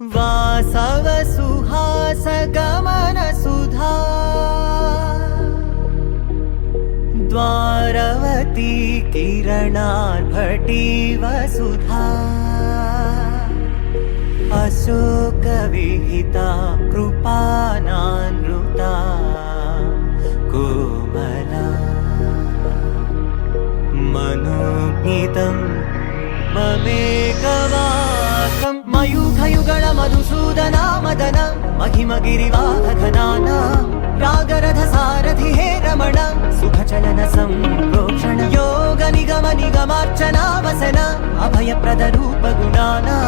वासव सुहास गमन सुधा द्वारवती किरणार्भटी वसुधा अशोक विहिता कृपानानृता कोमला मनोज्ञितं ममेकवाकं मयूखयुगल मधुसूदना मदन महिमगिरिवाहघनाना रागरथ सारथि हे रमण सुखचलन संप्रोक्षण योग निगम निगमार्चना वसन अभयप्रद रूप गुणाना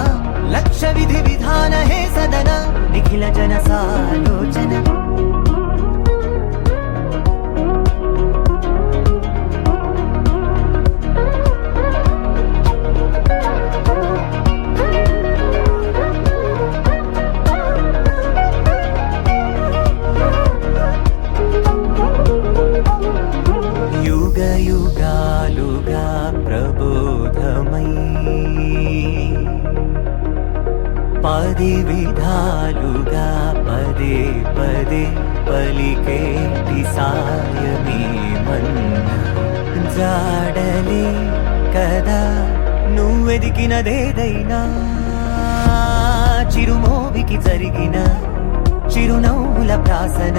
लक्ष्य विधि विधान हे सदन निखिल जन सालोचन పది విధాలుగా పదే పదే పలికేటి సాయమే మన్న జాడలే కదా నువ్వెదికినదేదైనా చిరుమోవికి జరిగిన చిరునవ్వుల ప్రాసన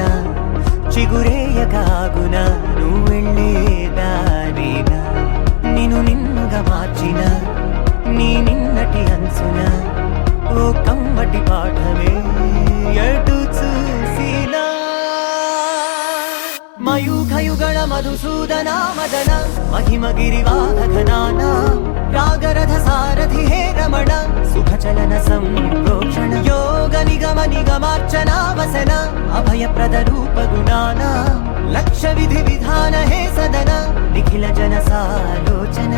చిగురేయకాగున నువ్వెళ్ళేదానేనా నిన్ను నిన్నుగా మార్చిన నీ నిన్నటి అంచున ఓ కమ్మటి పాఠమే ఎటు చూసినా మయూఖయుగళ మధుసూదనా మదన మహిమగిరివాహఘనానా రాగరథ సారథి హే రమణ సుఖచలన సంప్రోక్షణ యోగ నిగమ నిగమార్చనా వసన అభయప్రద రూప గుణానా లక్ష్య విధి విధాన హే సదన నిఖిల జన సాలోచన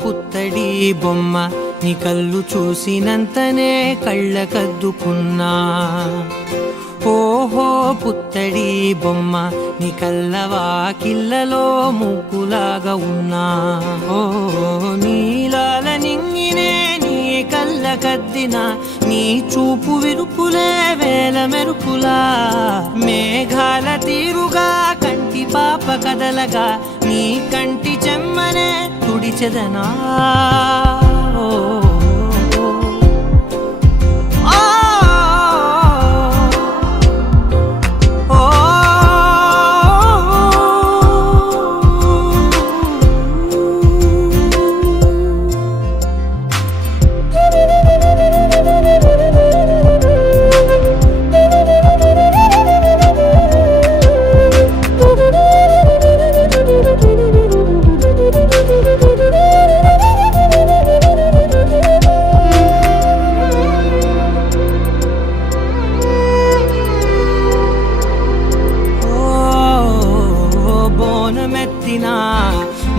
పుత్తడి బొమ్మ నీ కళ్ళు చూసినంతనే కళ్ళకద్దుకున్నా ఓహో పుత్తడి బొమ్మ నీ కళ్ళవాకిళ్ళలో ముగ్గులాగా ఉన్నా ఓ నీలాల నింగినే నీ కళ్ళకద్దిన నీ చూపు విరుపులే వేల మెరుపులా మేఘాల తీరుగా కంటి పాప కదలగా నీ కంటి చెమ్మనే తుడిచెదనా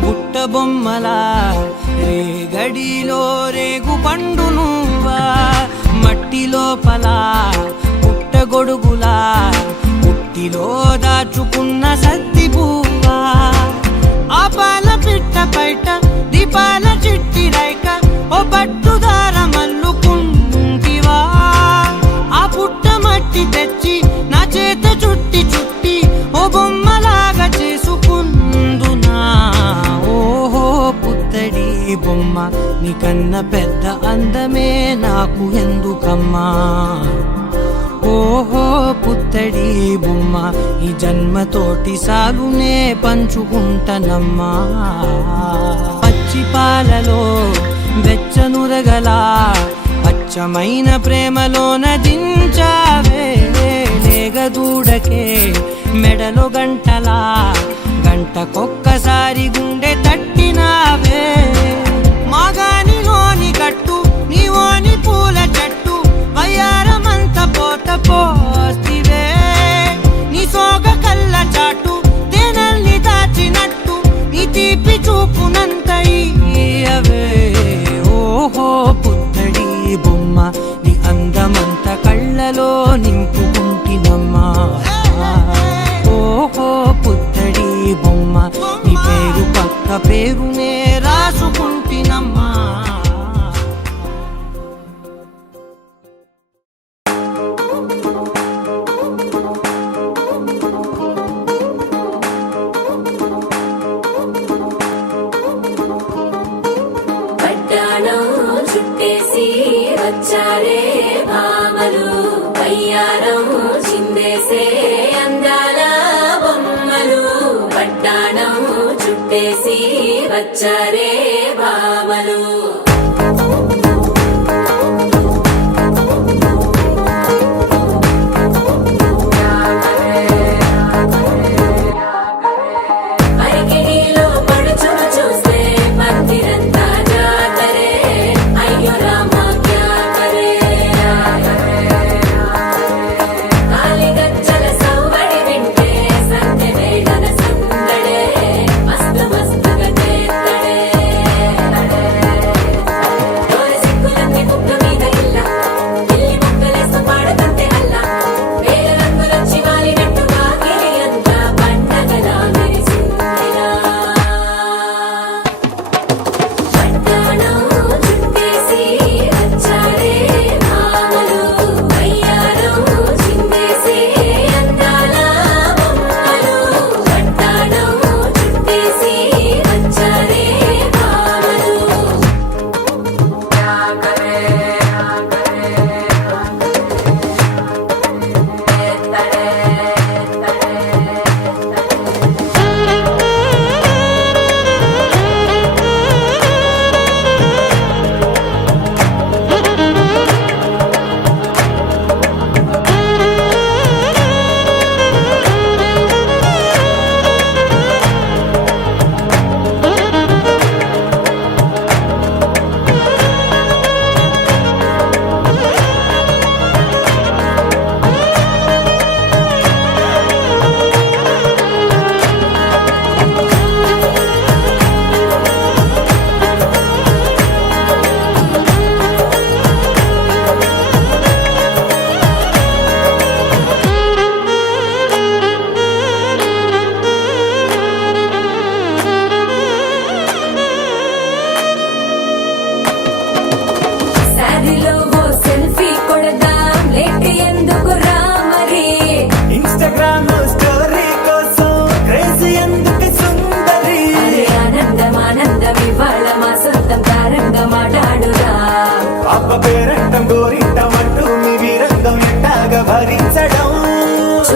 బుట్ట బొమ్మలా రేగడిలో రేగు పండు నువ్వా మట్టి లోపల పుట్టగొడుగులా పుట్టిలో దాచుకున్న సత్తి పువ్వా ఆపాల పిట్ట బయట దీపాల చిట్టి రైక ఓ పట్టుదార మల్లుకుంటివా ఆ పుట్ట మట్టి తెచ్చి నా చేత చుట్టి చుట్టి ఓ బొమ్మలాగా చేసుకుందునా ఓహో పుత్తడి బొమ్మ నీకన్న పెద్ద అందమే నాకు ఎందుకమ్మా ఓహో పుత్తడి బొమ్మ ఈ జన్మతోటి సాలునే పంచుకుంటనమ్మా పచ్చి పాలలో వెచ్చనురగలా అచ్చమైన ప్రేమలోన దించావే లేగదూడకే మెడలో గంటలా గంటకొక్కసారి గుండె తట్టినావే మాగానిలోని గట్టు నీవోని పూల చెట్టు వయ్యారమంత పోత పోస్తివే నీ సోగ కళ్ళ చాటు తేనల్ని దాచినట్టు నీ తీపి చూపునంత ఇయ్యవే ఓహో పుత్తడి బొమ్మ నీ అందమంత కళ్ళలో నింపుకుంటినమ్మా ఓహో పుత్తడి బొమ్మ నీ పేరు పక్క పేరునే రాసుకుంటినమ్మా పట్టాణం చుట్టేసి వచ్చారే భామలు వయ్యారం చిందేసే అందాల బొమ్మలు పట్టాణం చుట్టేసి వచ్చారే భామలు పరికిణీలో పడుచును చూస్తే మందిరంతా జాతరే అయ్యో రామా క్యా కరే కాలిగజ్జల సవ్వడి వింటే సంధ్య వేళన సందడే మస్తు మస్తుగా చేస్తడే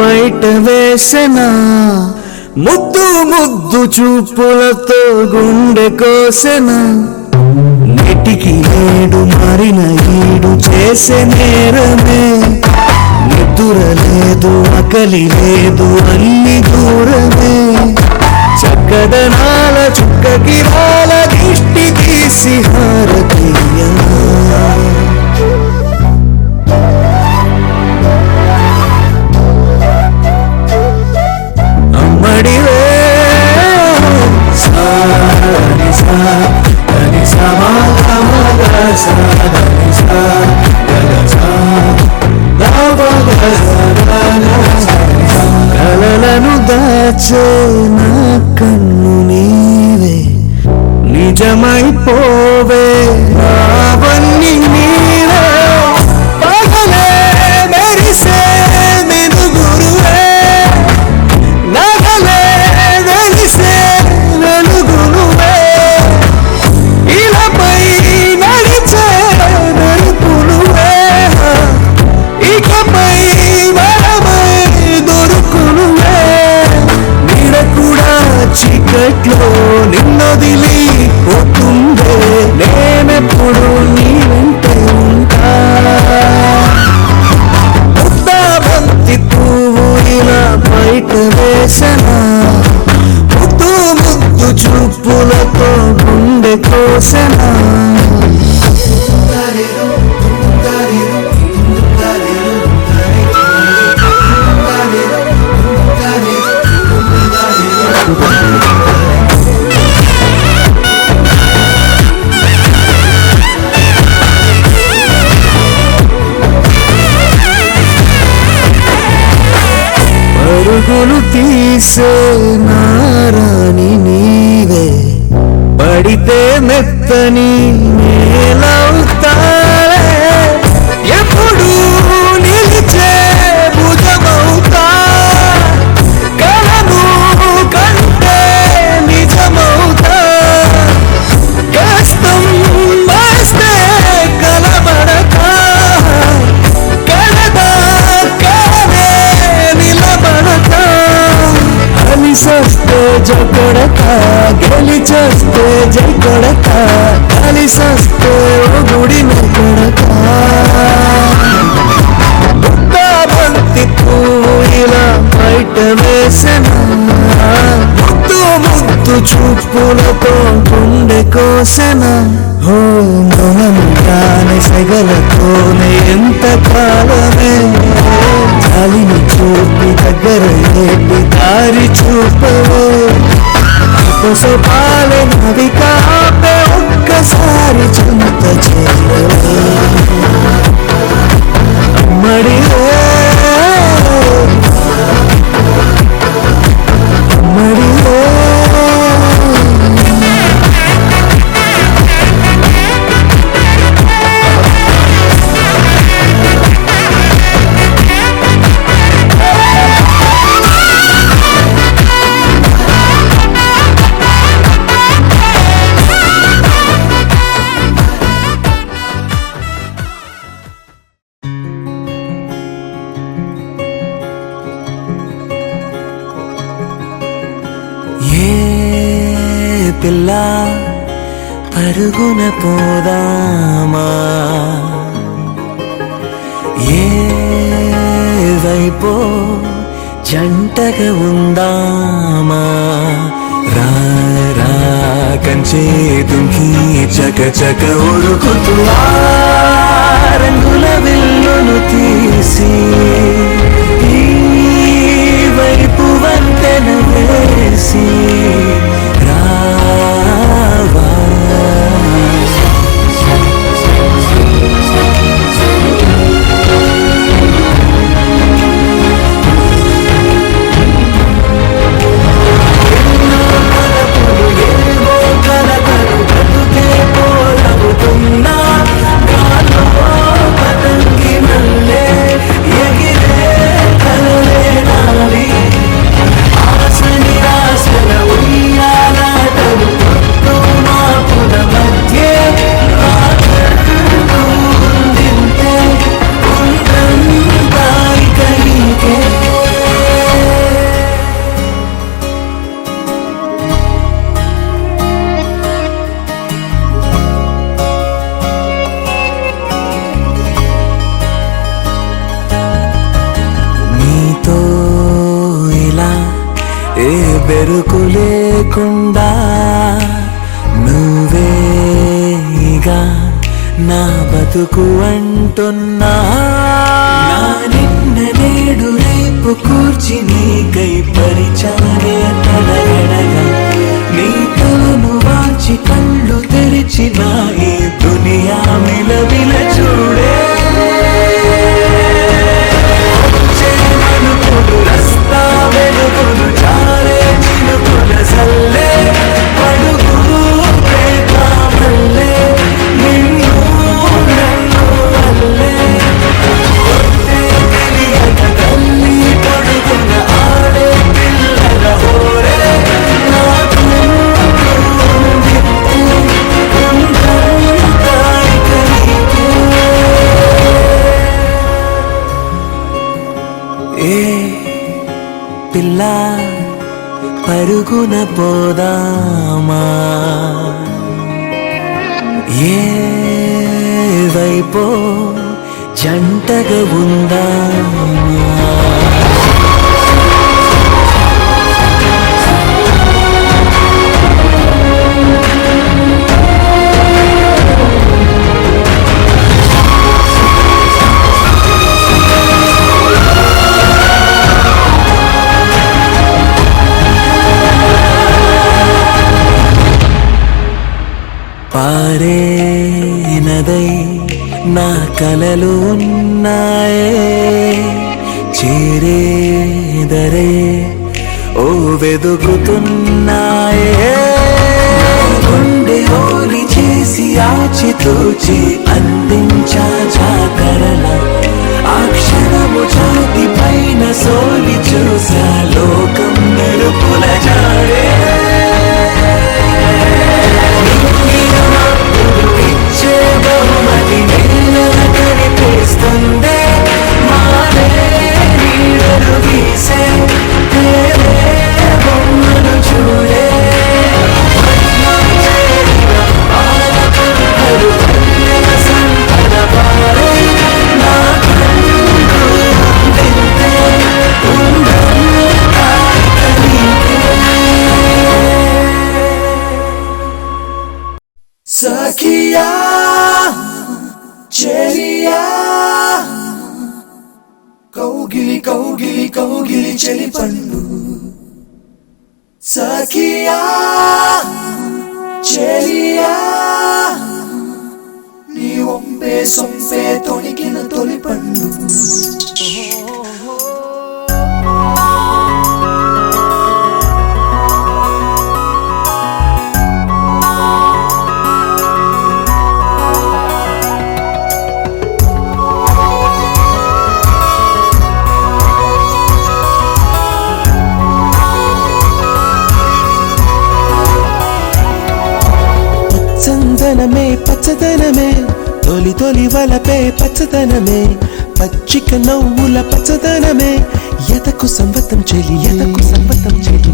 బయట వేసెనా ముద్దు ముద్దు చూపులతో గుండె కోసెనా నెటికి నేడు మారిన ఈడు చేసే నేరమే నిద్ర లేదు ఆకలి లేదు అన్ని దూరమే చక్కదనాల చుక్కకి రాల దిష్టి తీసి హారతీయా అమ్మడివే సాని సా దని సమా గమ సా దని సా గగ సా కలలను దాచే నా కన్ను నీవే నిజమైపోవే అవన్నీ నీవే పగలే మెరిసే మెనుగురువే నగలే వెలిసే వెలుగునువే ఇలాపై నడిచే నడుపునువే ఇకపై వరమై దొరుకునువే నీడ కూడా చీకట్లో నిన్నొదిలి పోతుందే నేనెప్పుడు నీ వెంటే ఉంటా ముద్దాబంతి పువ్వు ఇలా బయట వేసనా ముద్దు ముద్దు చూపులతో గుండె కోసెనా పరుగులు తీసే నారాని నీవే పడితే మెత్తని నేలవుతారే ఎప్పుడు నిలిచే భుజమవుతా కలను కంటే నిజమవుతా కష్టం వస్తే కలబడక కలదా కలనే నిలబడక అలిసొస్తే జగడక గెలిచొస్తే జై కొడక అలిసొస్తే గుడిని కొడక ముద్దాబంతి పువ్వు ఇలా బయట వేసెనా ముద్దు ముద్దు చూపులతో గుండె కోసెనా హో మౌనముగానే సెగలతోనే ఎంత కాలమే గాలిని చూపి దగ్గర ఏపి దారి చూపవే కొసపాలే నది కాపే ఒక్కసారి చింత చేయవే అమ్మడివే అమ్మడివే పిల్ల పరుగున పోదామా ఏ వైపో జంటగా ఉందామా రా రా కంచే తుంకి చక చక ఉరుకుతూ రంగుల విల్లును తీసి ఈ వైపు వంతెన వేసి ఎగిరే కలలే నావి ఆశ నిరాశల ఉయ్యాల వెతుకు లేకుండా నువ్వేగా నా బతుకు అంటున్నా నా నిన్న నేడు రేపు కూర్చి నీకై పరిచానే తలగడగా నీ తలను వాచి కళ్ళు తెరిచిన ఈ దునియా మిలవిల చూడే మనుకులు రస్తా వెలుగులు చారే చినుకుల సల్లే పడుగు ప్రేమల్లే నిన్ను నన్ను వల్లే కొట్టే తెలియక తల్లి పడుకున్న ఆడే పిల్లల హోరే నాకు ఏ పిల్ల పరుగున పోదామా ఏ వైపో జంటగా ఉందామా పారే నదై నా కలలు ఉన్నాయే చేరేదరే ఓ వెదుకుతున్నాయే గుండె ఓలి చేసి ఆచితూచి అందించా జాతరల ఆ క్షణము ఛాతి పైన సోలి చూసా లోకం మెరుపుల జాడే బహుమతి మెల్లన కనిపిస్తుంది మానే నీడలు వీసే తేరే బొమ్మను చూడే సంపద పారే నా కళ్ళు ఉండింతే ఉండను సఖియా చెలియా కౌగిలి కౌగిలి కౌగిలి చెలి పండు సఖియా చెలియా నీ ఒంపే సొంపే తొణికిన తొలి పండు చందనమే పచ్చదనమే తొలి తొలి వలపే పచ్చదనమే పచ్చిక నవ్వుల పచ్చదనమే ఎదకు సంవతం చెలి ఎదకు సంవతం చెలి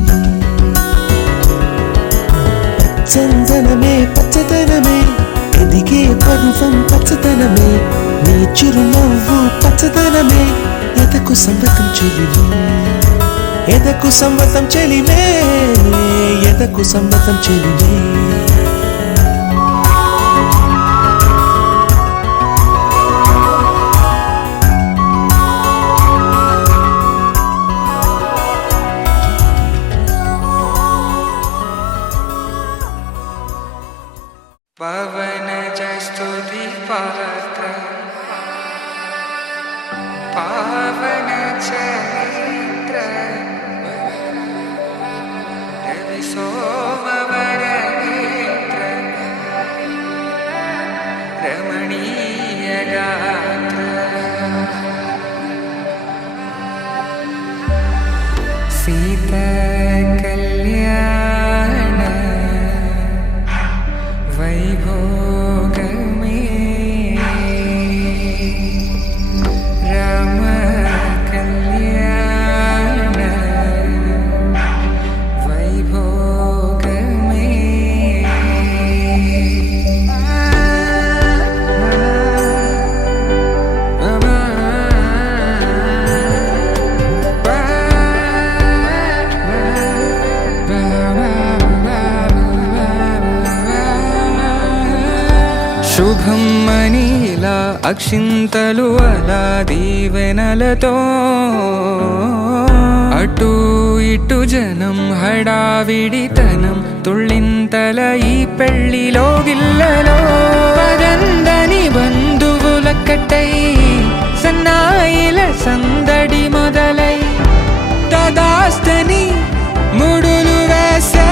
చందనమే పచ్చదనమే ఎదిగే పర్వం పచ్చదనమే నీ చిరునవ్వు పచ్చదనమే ఎదకు సంవతం చెలి ఎదకు సంవతం చెలిమే ఎదకు సంవతం చెలిమే పవన జస్తుతి పాత్ర పావన చరిత్ర రవి సోమవర నేత్ర రమణీయ గాత్ర సీత కళ్యాణ వైభోగమే రామ కళ్యాణ వైభోగమే శుభం మనీలా అక్షింతలు అలా దీవెనలతో అటు ఇటు జనం హడావిడితనం తుళ్ళింతల ఈ పెళ్లిలో గిల్లలో పదందని బంధువుల కట్టై సన్నాయిల సందడి మొదలై తదాస్తని ముడులు వేసే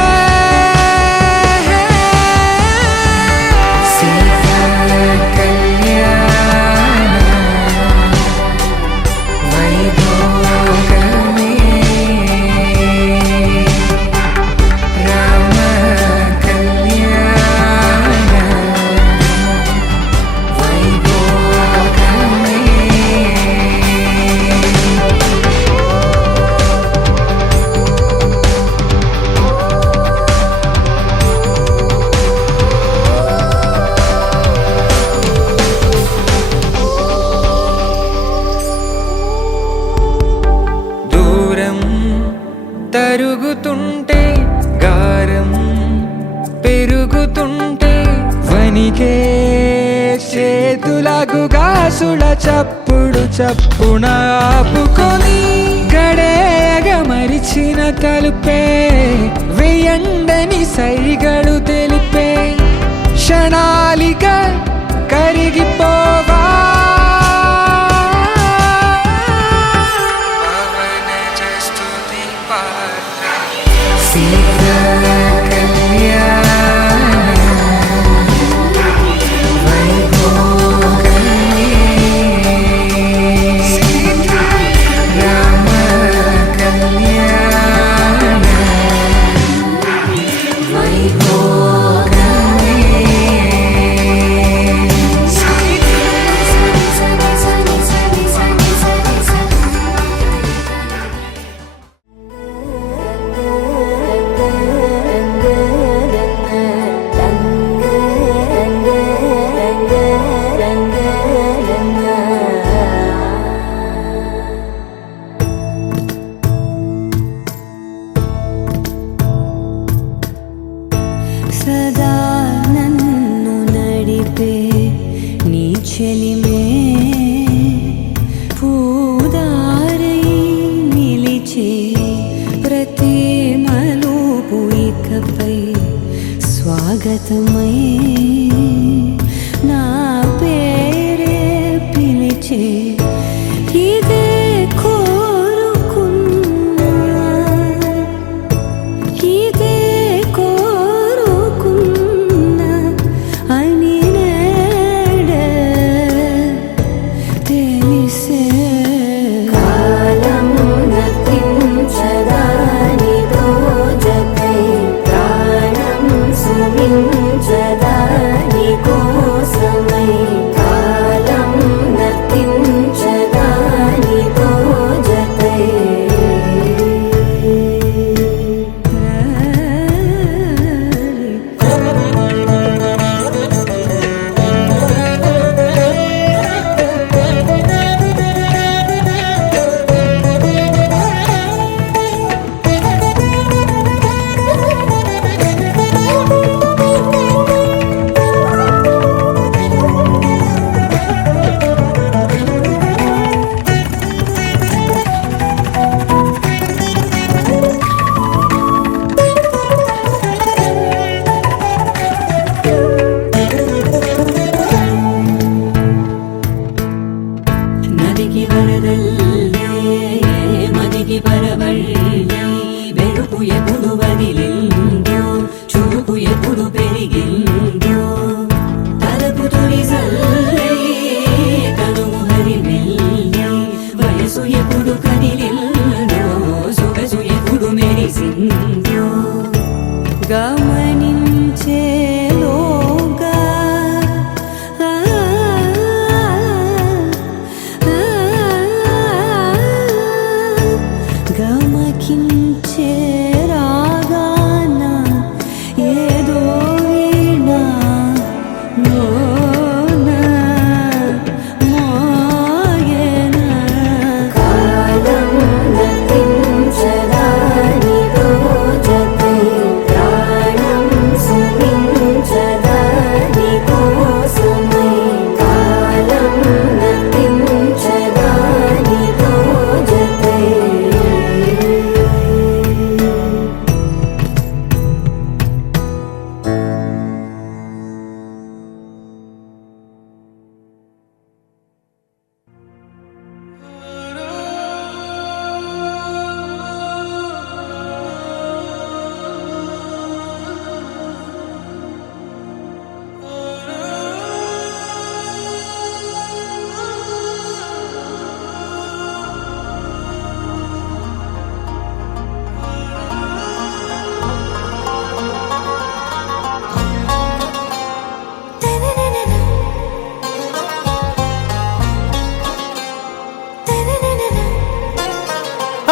తరుగుతుంటే గారం పెరుగుతుంటే వనికే చేతులకు గాసుల చప్పుడు చప్పున ఆపుకొని గడేగ మరిచిన తలుపే వేయండని సైగడు తెలిపే క్షణాలిక కరిగిపోవా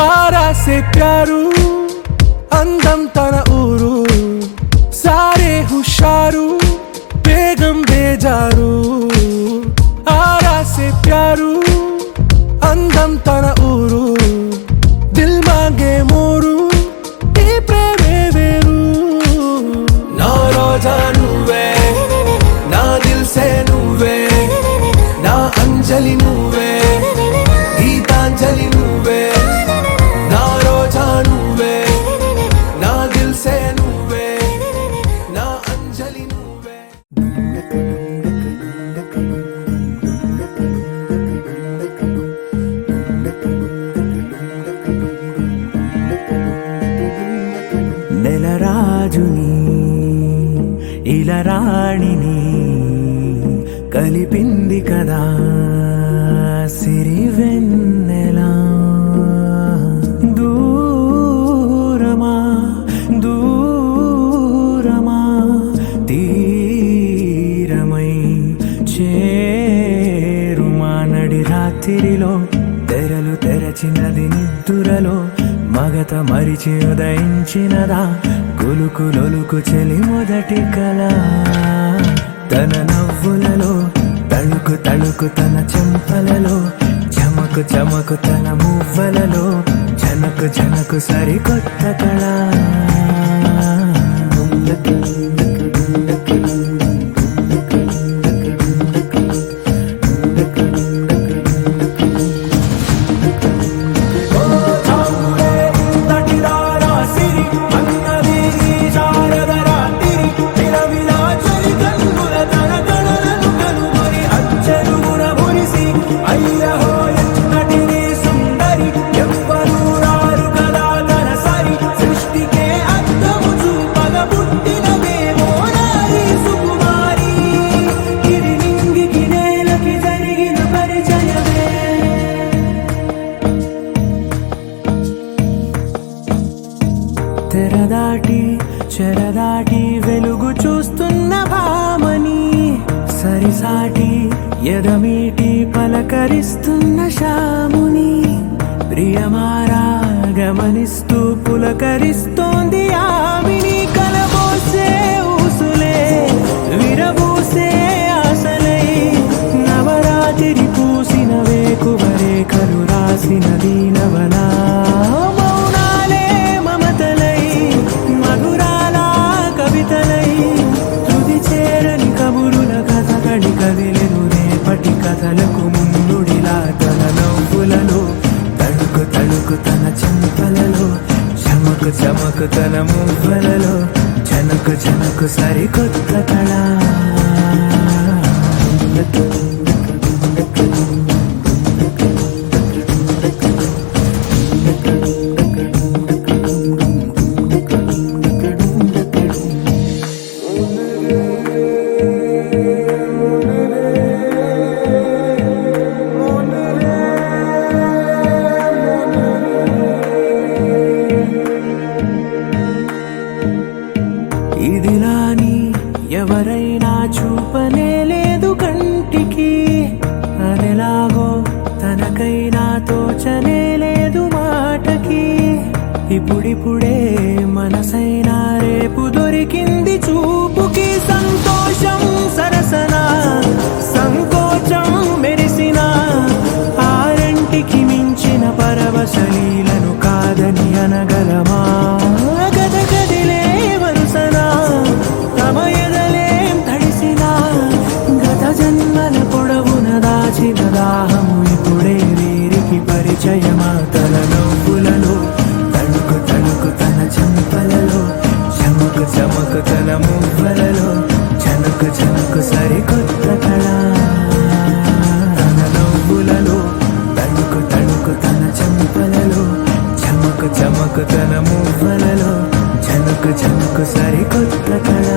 ఆరా సే ప్యారు అందం తన ఊరు సారే హుషారు బేగం బేజారు ఆరా సే ప్యారు అందం తన ఊరు దిల్ మాంగే మోరు ఈ ప్రేమే వేరు నా రోజా నువ్వే నా దిల్ సే నువ్వే నా అంజలి నువ్వే గీతాంజలి నువ్వే నా రోజా నువ్వే నా దిల్ సే నువ్వే నా అంజలి నువ్వే నెలరాజుని ఇలరాణిని కలిపింది కదా సిరివెన్నెలా దూరమా దూరమా తీరమై చేరుమా నడి రాత్రిలో తెరలు తెరచినది నిద్దురలో మగత మరిచి ఉదయించినదా కులుకులొలుకు చెలి మొదటి కళ తన నవ్వులలో తళుకు తళుకు తన చెంపలలో చమకు చమకు తన మువ్వలలో జనకు జనకు సరికొత్త కళ తెరదాటి చెరదాటి వెలుగు చూస్తున్న భామని సరిసాటి ఎదమీటి పలకరిస్తున్న శాముని ప్రియమారా గమనిస్తూ పులకరిస్తోంది ఆవిని కలబోసే ఊసులే విరబూసే ఆశలై నవరాత్రి పూసిన వేకువరే కలు రాసిన దీనవనా మౌనాలే మమతలై మధురాల కవితలై తుది చేరని కబురుల కథ కడి కదిలెను రేపటి కథలకు ముందుడిలా తన నవ్వులలో తడుకు తడుకు తన చెంపలలో చమకు చమకు తన మువ్వలలో జనకు జనకు సరికొత్త కళ ఇదిలాని ఎవరైనా చూపనే లేదు కంటికి అదెలాగో తనకైనా తోచనే లేదు మాటకి ఇప్పుడిప్పుడే మనసైనా రేపు దొరికింది చూపుకి సంతోషం సరసన సంకోచం మెరిసిన ఆరంటికి మించిన పరవశలీలను కాదని అనగలమా గద గదిలే వరుసనా తమ ఎదలేం తడిసినా గత జన్మల పొడవున దాచిన దాహము ఇప్పుడే వీరికి పరిచయమా తన నవ్వులలో తణుకు తణుకు తన చెంపలలో చమకు చమకు తన మువ్వలలో చనుకు చనుకు సరికొత్త కళ తన నవ్వులలో తణుకు తణుకు తన చెంపలలో చమకు చమకు తన మువ్వలలో చనుకు చనుకు సరికొత్త కళ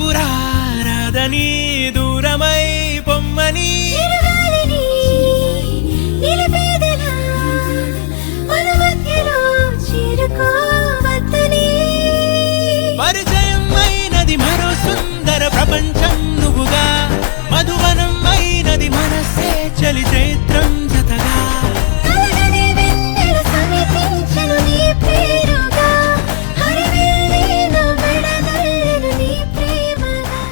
పిలుపురారాదని దూరమై పొమ్మని చిరుగాలిని నిలిపేదెలా మన మధ్యలో చేరుకోవద్దని పరిచయం అయినది మరో సుందర ప్రపంచం నువ్వుగా మధువనం అయినది మనసే చలి చైత్రం జతగా కలగనే వెన్నెల సమీపించను నీ పేరుగా హరివెల్లి నా మెడనల్లను నీ ప్రేమగా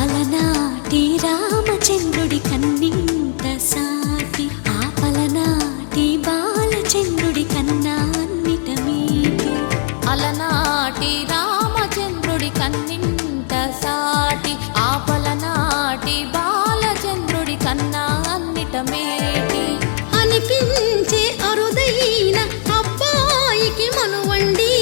అలనాటి రామచంద్రుడి కన్నింత సాటి ఆపలనాటి బాలచంద్రుడి కన్నా అన్నిట మీటి అలనాటి రామచంద్రుడి కన్నింత సాటి ఆపలనాటి బాలచంద్రుడి కన్నా అన్నిట మేటి అనిపించే అరుదైన అబ్బాయికి మనువండి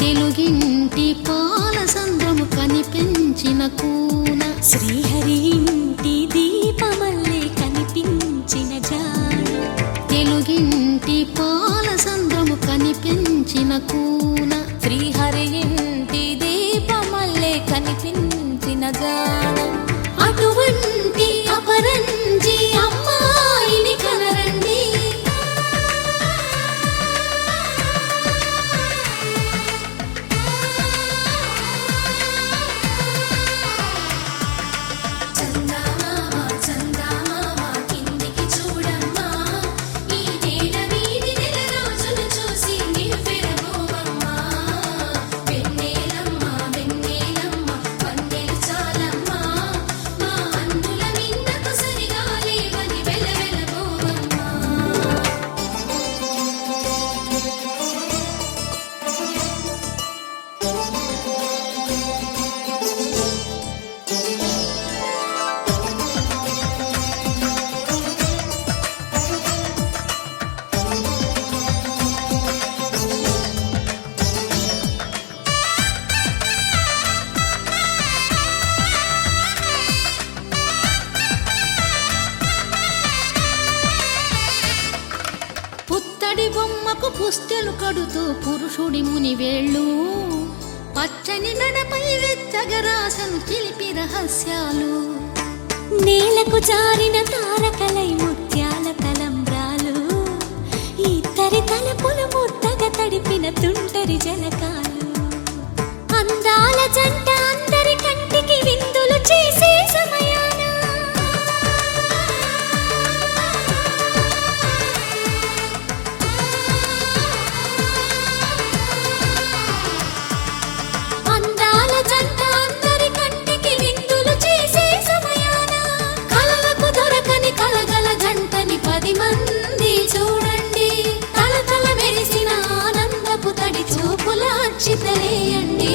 తెలుగింటి పాల సంద్రము కనిపించిన కూన శ్రీహరి ఇంటి దీపమల్లే కనిపించిన జాడ తెలుగింటి పాల సంద్రము కనిపించిన కూన శ్రీహరి ఇంటి దీపమల్లే కనిపించిన జాడ అటువంటి అపరంజి అమ్మాయిని కనరండి పుత్తడి బొమ్మకు పుస్తెలు కడుతూ పురుషుడి ముని వేళ్ళు పచ్చని నడపై వెచ్చగరాసను చిలిపి రహస్యాలు నేలకు జారిన తారకలై ముత్యాల తలంబ్రాలు ఇద్దరి తలపులు ముద్దగా తడిపిన తుంటరి జలకాలు అందాల జంట అందరి కంటికి విందులు చేసే సమయాన అందాల జంట అందరి కంటికి విందులు చేసే సమయాన కలలకు దొరకని కలగల జంటని 10 మంది చూడండి తలతల మెరిసిన ఆనందపు తడి చూపుల అక్షితలేయండి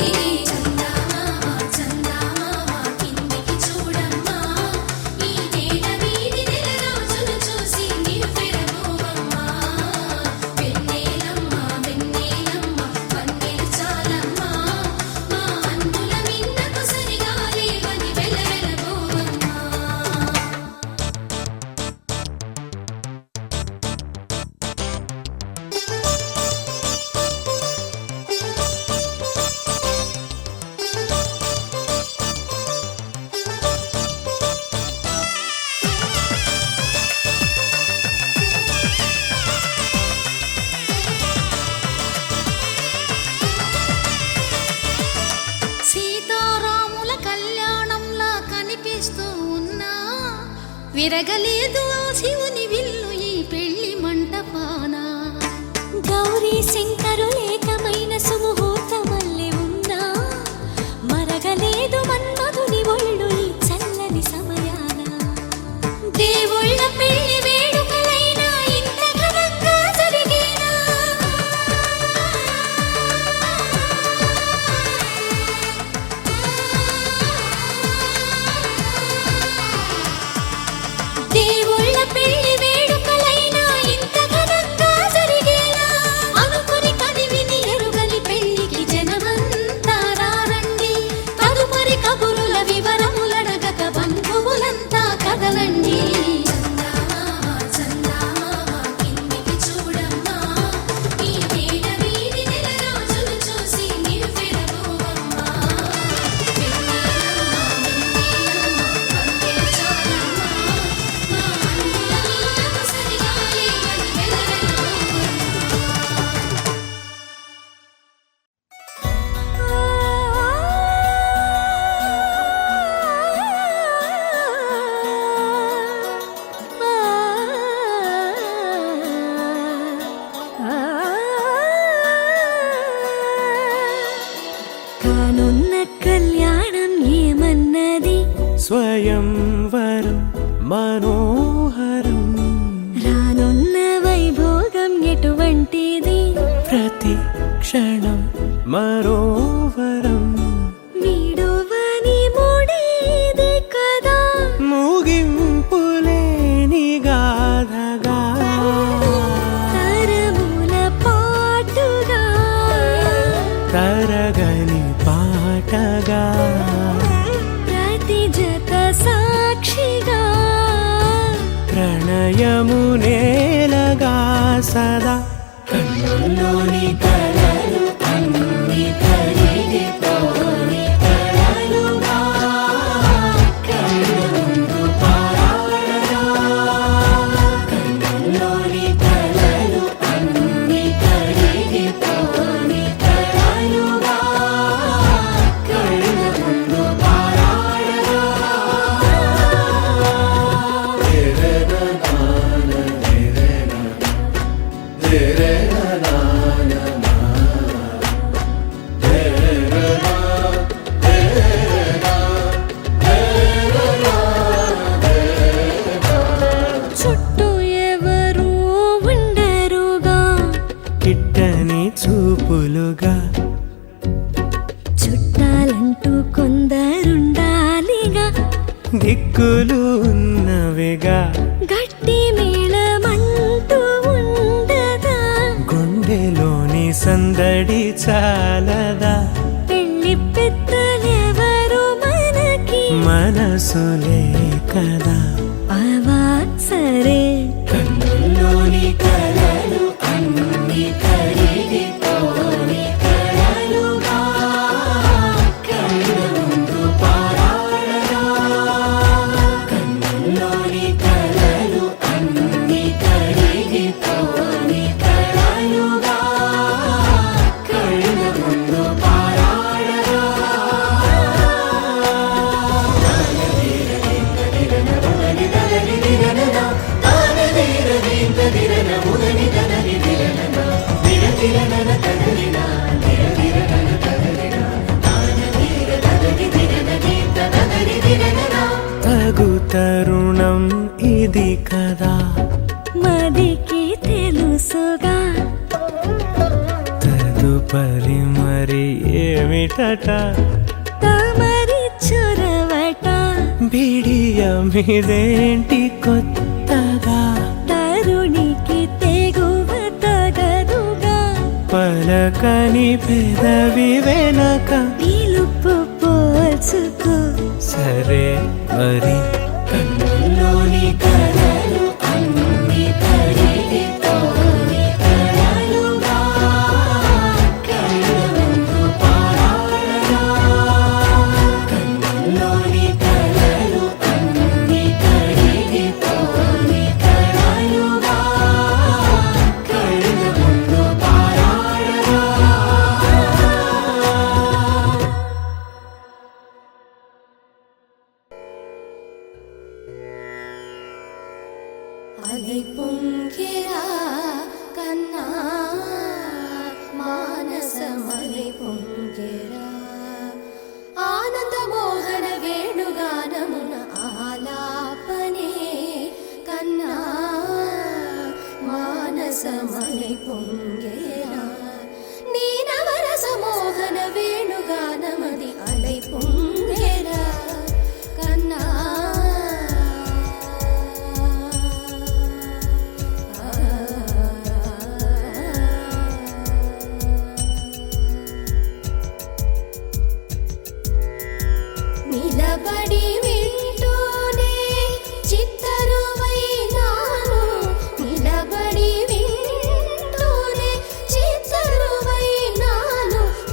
విరగలేదు ఆ శివుని విల్లు ఈ పెళ్లి మంటపాన. గౌరీ శంకరులేకమైన సుముహూర్తమల్లె ఉన్నా మరగలేదు మన్మధుని ఒళ్ళు ఈ చల్లని సమయాన. మనోహరం రానున్న వైభోగం ఎటువంటిది ప్రతి క్షణం మరోవరం వీడువని మూడేది కదా ముగింపులేని గాథగా తరముల పాటుగా తరగని పాటగా ప్రతి జత సాక్షిగా ప్రణయము నేలగా సదా కన్నుల్లోని కలలు అన్ని కరిగిపోని కలలుగా కళ్ళ ముందు పారాడగా కన్నుల్లోని కలలు అన్ని కరిగిపోని కలలుగా కళ్ళ ముందు పారాడగా చుట్టూ ఎవరు ఉండరుగా కిట్టని చూపులుగా చుట్టాలంటూ కొందరుండాలిగా దిక్కులు ఉన్నవిగా గట్టి మేళమంటూ ఉండదా గుండెలోని సందడి చాలదా పెళ్లి పెద్దలెవరు మనకి మనసులే కదా అవా సరే కన్నుల్లోని కలలు అన్ని కరిగిపోని కలలుగా కళ్ళ ముందు పారాడగా కన్నుల్లోని కలలు అన్ని కరిగిపోని కలలుగా కళ్ళ ముందు పారాడగా తగు తరుణం ఇది కదా మదికి తెలుసుగా తదుపరి మరి ఏమిటట తమరి చొరవట బిడియమిదేంటి కొత్తగా తరుణికి తెగువ తగదుగా పలకని పెదవి వెనక పిలుపు పోల్చుకో సరే మరి కన్నుల్లోని కలలు అన్ని కరిగిపోని కలలుగా కళ్ళ ముందు పారాడగా కన్నుల్లోని కలలు అన్ని కరిగిపోని కలలుగా కళ్ళ ముందు పారాడగా అలై పొంగిరా కన్నా మానసమలై పొంగిరా ఆనంద మోహన వేణుగానమున ఆలాపనే కన్నా మానసమలై పొంగిరా నీ నవరస మోహన వేణుగానమది అలై పొంగిరా కన్నా నిలబడి వింటూనే చిత్తరువైనాను నిలబడి వింటూనే చిత్తరువైనాను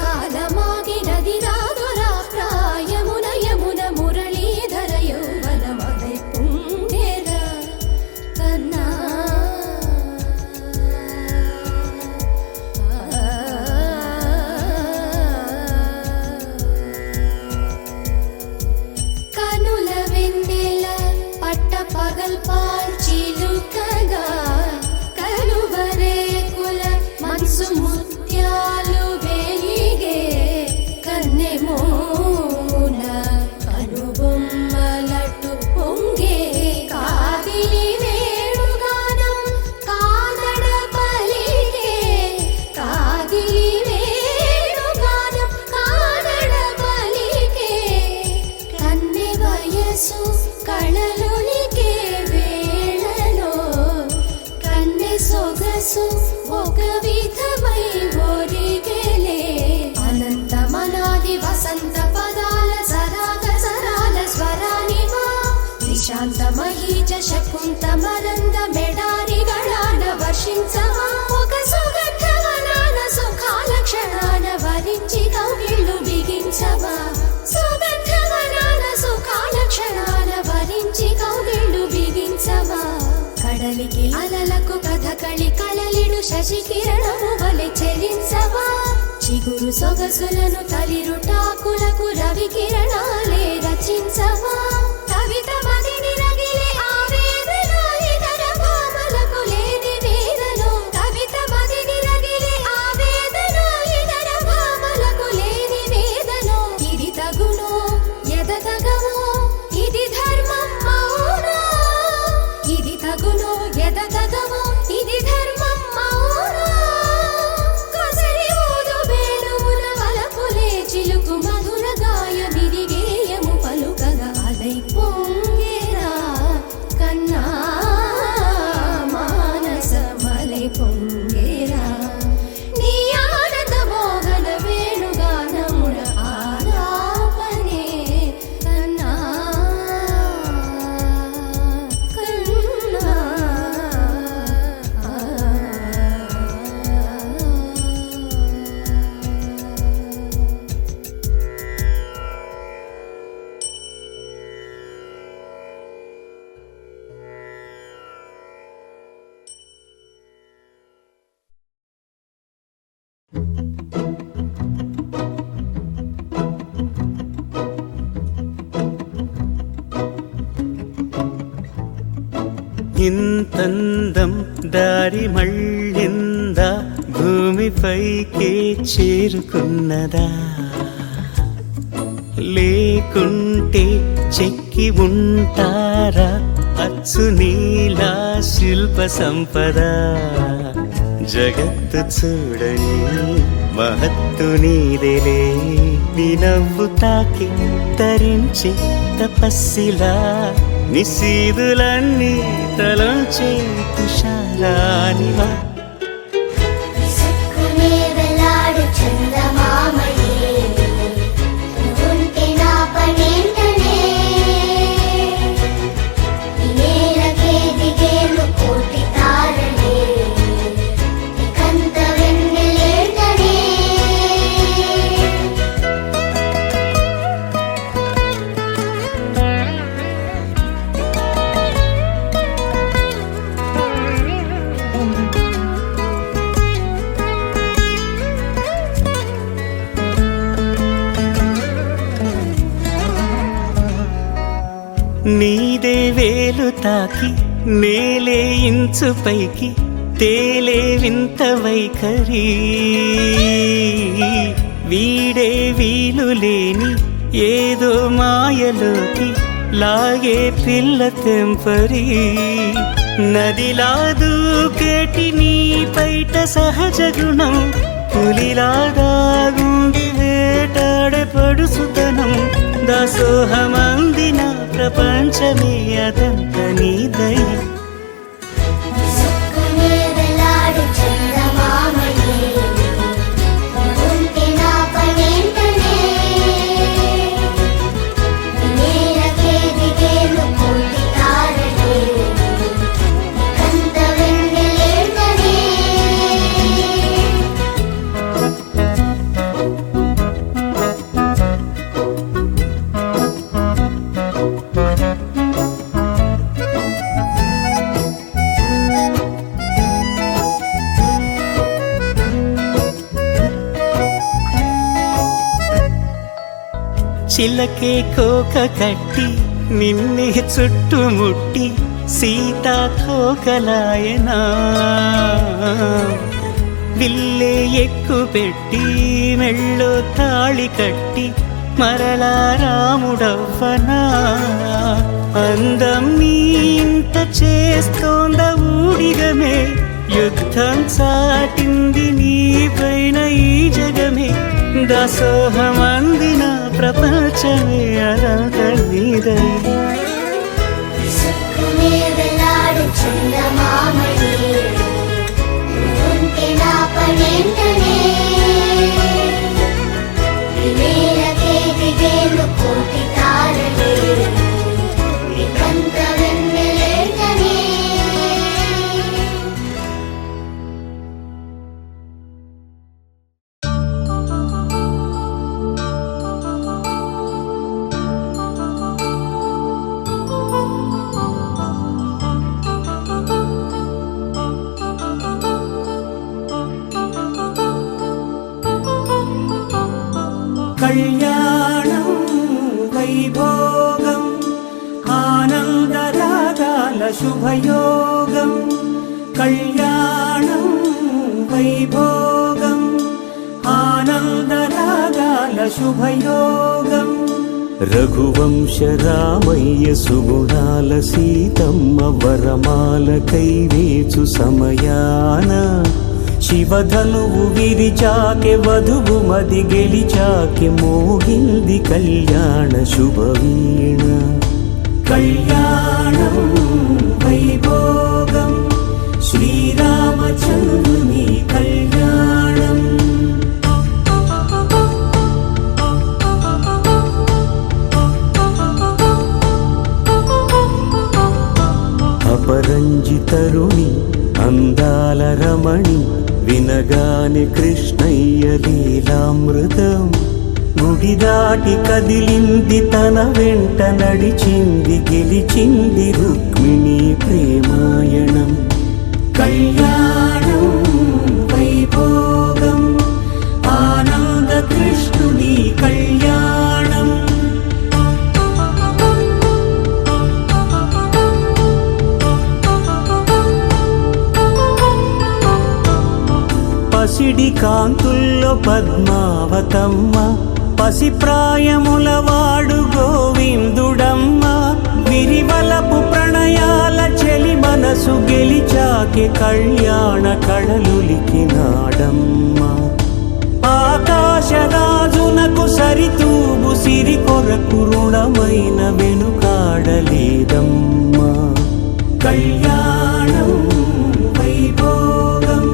కాలమాగినది రాదురా ప్రాయమున యమున మురళీధర యౌవనమదై పుంగెరా కన్నా కనుల వెన్నెల పట్టపా ಶಾಂತಮಹೀಚ ಶಕುಂತಮರಂದ ಮೆಡಾರಿಗಳಾನ ವರ್ಷಿಂಚವ ఒక సుగంధవనాన సుఖాల క్షణాన వరించి కౌగిళ్ళు బిగించవా సుగంధవనాన సుఖాల క్షణాల వరించి కౌగిళ్ళు బిగించవా కడలికి అలలకు కథకళి కలలిడు శశి కిరణము వలె చెలించవా చిగురు సొగసులను తలిరుటాకులకు రవి కిరణాలే రచించవా కవిత మదిని రగిలే ఆవేదన ఇతర భామలకు లేని వేదను కవిత మదిని రగిలే ఆవేదన ఇతర భామలకు లేని వేదను ఇది తగును ఎదతగము ఇది ధర్మం మౌనా ఇది తగును ఎదతగము ఇది ధర్మం మౌనా కొసరి ఊదు వేణువుల వలపులే చిలుకు మధుర గాయమిది గేయము పలుకగా అలై పొంగేరా కన్నా మానసమలై పొంగేరా నీ ఆనంద మోహన వేణుగానమున ఆలాపనే కన్నా ఇంతందం దారి మళ్ళిందా భూమిపైకే చేరుకున్నదా లేకుంటే చెక్కి ఉంటారా అచ్చు నీలా శిల్ప సంపద జగత్తు చూడని మహత్తు నీదేలే నీ నవ్వు తాకి తరించి తపస్సిలా నిశీదులన్నీ తలంచే తుషారానివా విసుక్కునే వెలాడు చందమామయే నువ్వుంటే నా పనేంటనే ఈ నేలకే దిగేను కోటి తారలే ఇకంత వెన్నెలేంటనే నీదే వేలు తాకి నేలే ఇంచు పైకి తేలే వింత వైఖరి వీడే వీలు లేని ఏదో మాయలోకి లాగే పిల్ల తెంపరి నదిలా దూకేటి నీ పైట సహజ గుణం పులిలాగా గుండి వేటాడే పడుసుతనం దాసోహమందిన ప్రపంచమే అదంత నీ దయ విసుక్కునే వెలాడు చందమామయే నువ్వుంటే నా పనేంటనే ఈ నేలకే దిగేను కోటి తారలే ఇకంత వెన్నెలేంటనే చిలకే కోక కట్టి నిన్నే చుట్టుముట్టి సీతాకోకలాయనా విల్లే ఎక్కు పెట్టి మెళ్ళో తాళి కట్టి మరలా రాముడవ్వనా అందం నీ ఇంత చేస్తోంద ఊడిగమే యుద్ధం చాటింది నీ పైన ఈ జగమే దాసోహమందిన ప్రపంచమే అదంత నీదై విసుక్కునే వెలాడు చందమామయే నువ్వుంటే నా పనేంటనే ఈ నేలకే దిగేను కోటి తారలే ఇకంత శుభయోగం కళ్యాణం వైభోగం ఆనందరాగాల శుభయోగం రఘువంశ రామయ్య సుగుణాల సీతమ్మ వరమాల కైవేచు సమయాన శివధనువు విరిచాకె వధువు మది గెలిచాకె మోగింది కళ్యాణ శుభవీణ కళ్యాణం వైభోగం శ్రీరామచంద్రుని కళ్యాణం అపరంజితరుణి అందాల రమణి వినగాని కృష్ణయ్య లీలామృతం గుడి దాటి కదిలింది తన వెంట నడిచింది గెలిచింది రుక్మిణి ప్రేమాయణం కళ్యాణం వైభోగం ఆనంద కృష్ణుని కళ్యాణం పసిడి కాంతుల్లో పద్మావతమ్మ పసిప్రాయముల వాడు గోవిందుడమ్మ విరివలపు ప్రణయాల చెలి మనసు గెలిచాకె కళ్యాణ కళలులికినాడమ్మ ఆకాశరాజునకు సరితూగు సిరి కొరకు రుణమైన వెనుకాడలేదమ్మ కళ్యాణం వైభోగం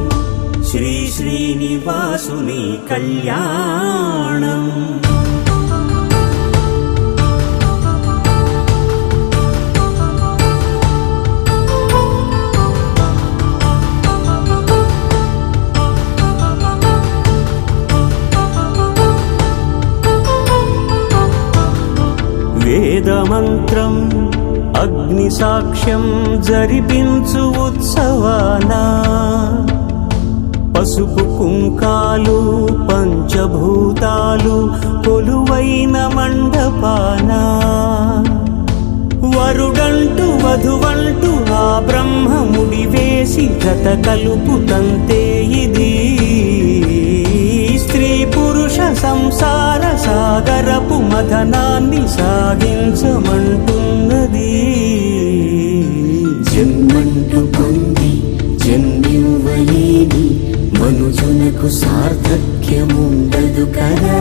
శ్రీ శ్రీనివాసుని కళ్యాణం వేదమంత్రం అగ్ని సాక్ష్యం జరిపించు ఉత్సవానా పసుపు కుంకాలు పంచభూతాలు కొలువైన మండపాన వరుడంటూ వధువంటూ ఆ బ్రహ్మముడి వేసి జత కలుపుతంతే ఇది స్త్రీ పురుష సంసార సాగరపు మథనాన్ని సాగించమంటున్నది జన్మంటూ పొంది జన్మివ్వలేని మనుజునకు సార్థక్యముండదు కదా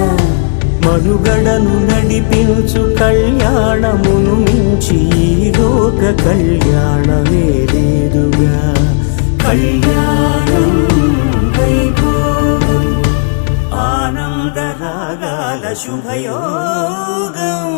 మనుగడను నడిపించు కళ్యాణమును మించి ఈ లోక కళ్యాణమే లేదుగా కళ్యాణం వైభోగం ఆనందరాగాల శుభయోగం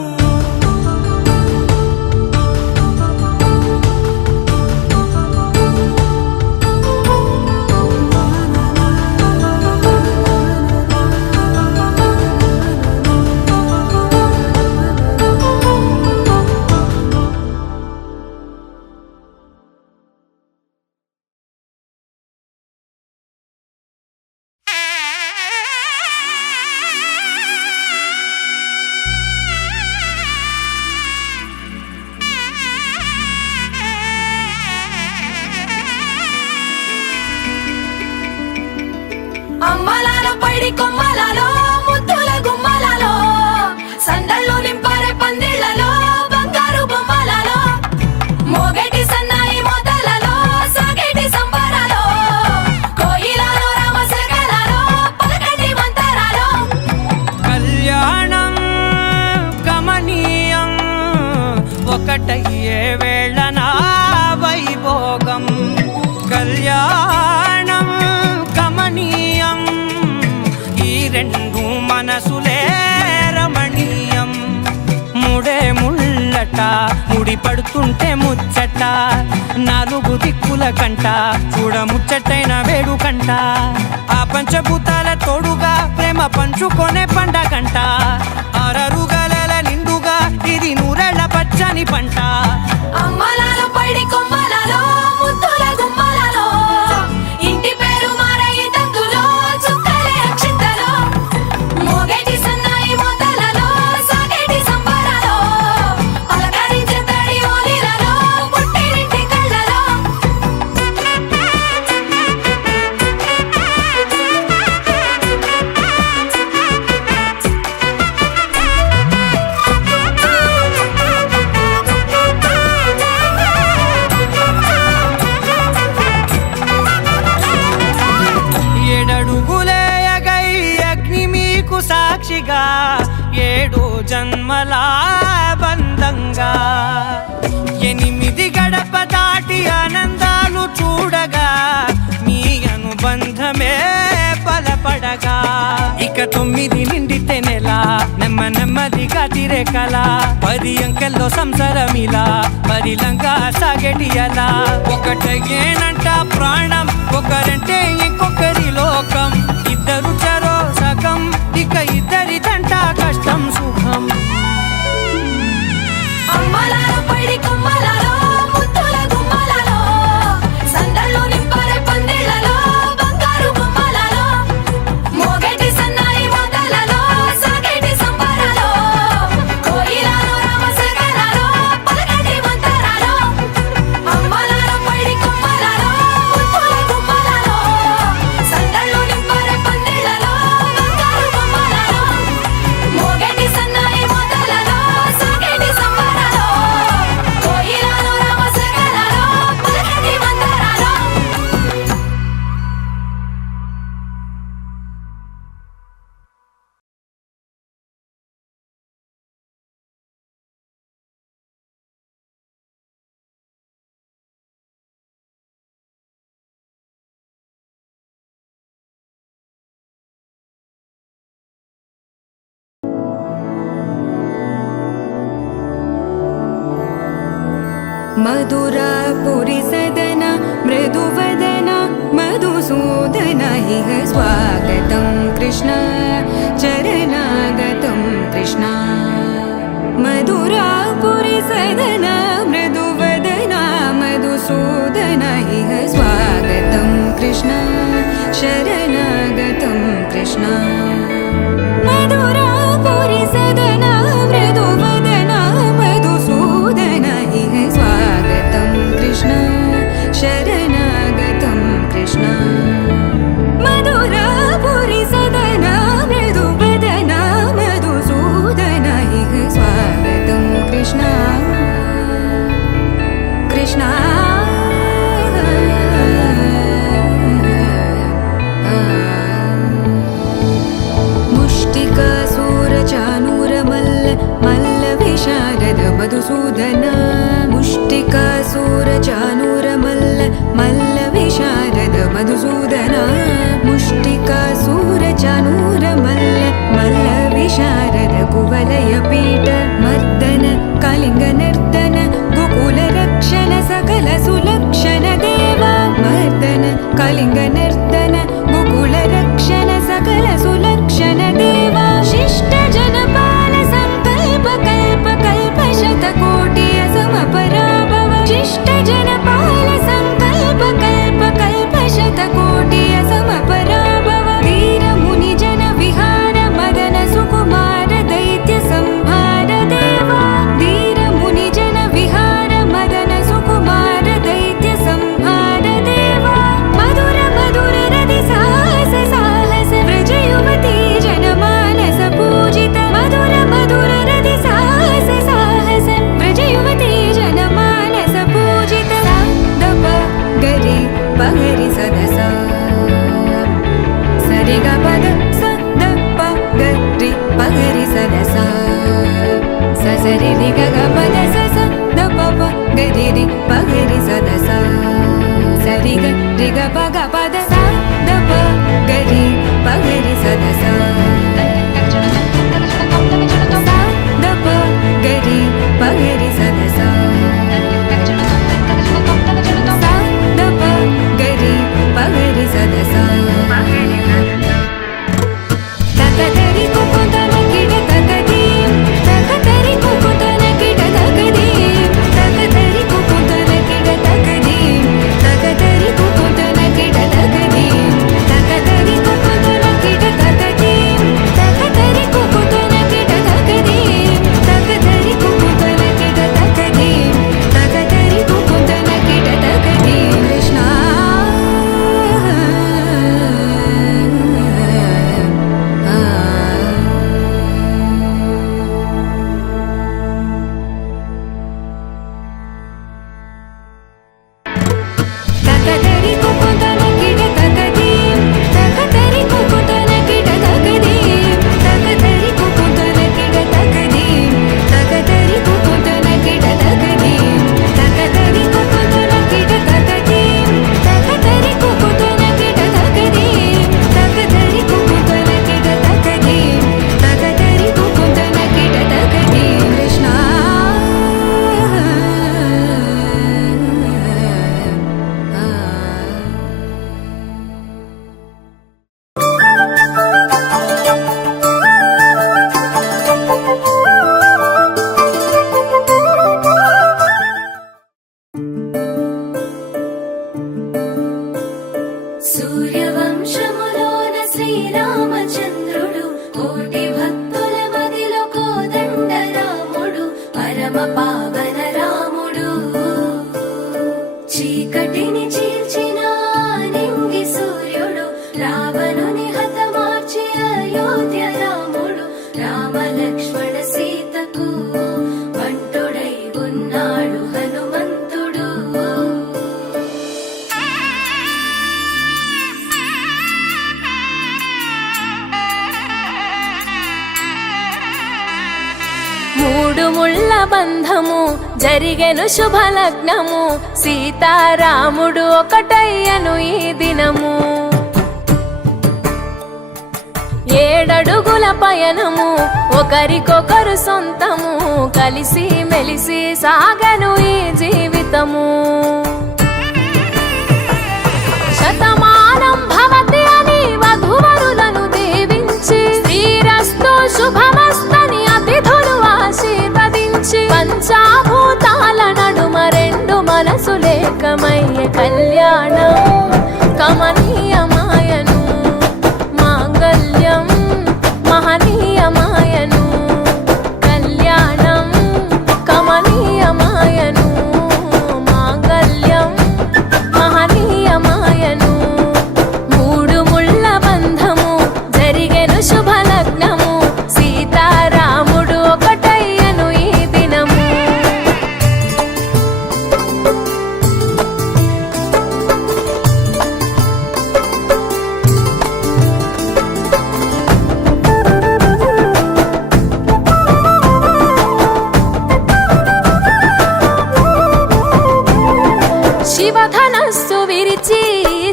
అమ్మలాల పైడి కొమ్మలలో ముద్దుల గుమ్మలలో సందళ్ళు నింపారే పందిళ్లలో బంగారు బొమ్మలలో మోగేటి సన్నాయి మోతలలో సాగేటి సంబరాలో కోయిలలో రామశకలలో పలకండి మంతరాలో కళ్యాణం గమనీయం ఒకటయ్యే వేళ నా వైభోగం కళ్యాణం గమనీయం ఈ రెండు మనసులే రమణీయం ముడే ముళ్ళట ముడి పడుతుంటే ముచ్చట నాలుగు దిక్కుల కంట చూడ ముచ్చటైన వేడుకంట ఆ పంచభూతాల తోడుగా ప్రేమ పంచుకొనే పండగంట అరరుగలల నిండుగా ఇది నూరెళ్ళ పచ్చని పంట అమ్మలాల పైడి కొమ్మలలో ముద్దుల గుమ్మలలో ఇంటి పేరు మారయి తందులో చుక్కలే అక్షింతలో మోగేటి సన్నాయి మోతలలో సాగేటి సంబరాలో పలకరించే తడి ఓలిలలో పుట్టినింటి కల 10 అంకెల్లో సంసారమిలా పరిలంగా సాగేటియలా ఒకటేనంట ప్రాణం ఒకరంటే ఇంకొకరి లోకం ఇద్దరు చరో సగం ఇక ఇద్దరి దంట కష్టం సుఖం అమ్మలాలో పడి కొమ్మలాలో ముత్తుల గుమ్మలాలో సందళ్ళు నింపరే పందిళ్ళలో బంగారు గుమ్మలాలో మోగేటి సన్నాయి మోతలలో సాగేటి సంబరాలో కోయిలాలో రామశేఖరాలో పలకటి మంతరాలో అమ్మలాలో పడి కొమ్మలాలో ముత్తుల గుమ్మలాలో సందళ్ళు నింపరే పందిళ్ళలో బంగారు గుమ్మలాలో మోగేటి సన్నాయి మోతలలో సాగేటి సంబరాలో కోయిలాలో రామశేఖరాలో పలకటి మంతరాలో मधुरापुरी सदन मृदुवदन मधुसूदन इह स्वागतं कृष्ण चरणागतं कृष्ण मधुरापुरी सदन मृदुवदन मधुसूदन इह स्वागतं कृष्ण शरणागतं कृष्ण मधुरापुरी सदन मृदुवदन मधुसूदन इह स्वागतं कृष्ण शरणागतं कृष्ण मधुरापुरी सदन मृदुवदन मधुसूदन इह स्वागतं कृष्ण कृष्ण मुष्टिकासूरचानूरमल्ल मल्लविशारद मधुसूदन मुष्टिकासूरचानूरमल्ल मल्लविशारद मधुसूदन मुष्टिकासूरचानूरमल्ल मल्लविशारद कुवलयपीठ मर्दन कलिङ्गनर्दन गोकुलरक्षण सकल सुलक्षण देवा मर्दन कलिङ्गनर्दन गोकुलरक्षण सकल सुलक्षण देवा शिष्ट जनपाल संकल्प कल्प कल्प शतकोटि असमपराभव शिष्ट जनपाल संकल्प कल्प कल्प शतकोटि असमपराभव वीर मुनि जन विहार मदन सुकुमार दैत्य संहार देवा वीर मुनि जन विहार मदन सुकुमार दैत्य संहार देवा मधुर मधुर रति साहस साहस व्रज युवती जनमानस पूजित मधुर मधुर रति साहस साहस व्रज युवती जनमानस पूजित दप गरि पगरि सदस सरि ग पद स द प गरि पगरि सदस स सरि रि ग ग पद स स द प प गरि रि पगरि सदस सरि ग रि ग प ग पद स द प गरि पगरि सदस स द प गरि पगरि सदस स द प गरि पगरि सदस तकदरि कुकुतन किड तकदीम तकदरि कुकुतन किड तकदीम तकदरि कुकुतन किड तकदीम तकदरि कुकुतन किड చీకటిని చీల్చిన నింగి సూర్యుడు రావణుని హతమార్చి అయోధ్య రాముడు రామ లక్ష్మణ సీతకు వంటుడై ఉన్నాడు హనుమంతుడు. మూడు ముళ్ళ బంధము జరిగెను శుభలగ్నము సీతారాముడు ఒకటయ్యను ఈ దినము. 7 అడుగుల పయనము ఒకరికొకరు సొంతము కలిసి మెలిసి సాగను ఈ జీవితము. శతమానం భవతి అని వధువరులను దీవించి శ్రీరస్తు శుభమస్తని అతిథులు ఆశీర్వదించి పంచాభూతాల నడుమ 2 మనసులేకమయ్యే కళ్యాణం కమనీయమాయను మాంగళ్యం మహనీయమాయను కళ్యాణం కమనీయమాయను మాంగళ్యం మహనీయమాయను. 3 ముళ్ళ బంధము జరిగెను శుభలగ్నము సీతారాముడు ఒకటయ్యను ఈ దినము. శివధనస్సు విరిచి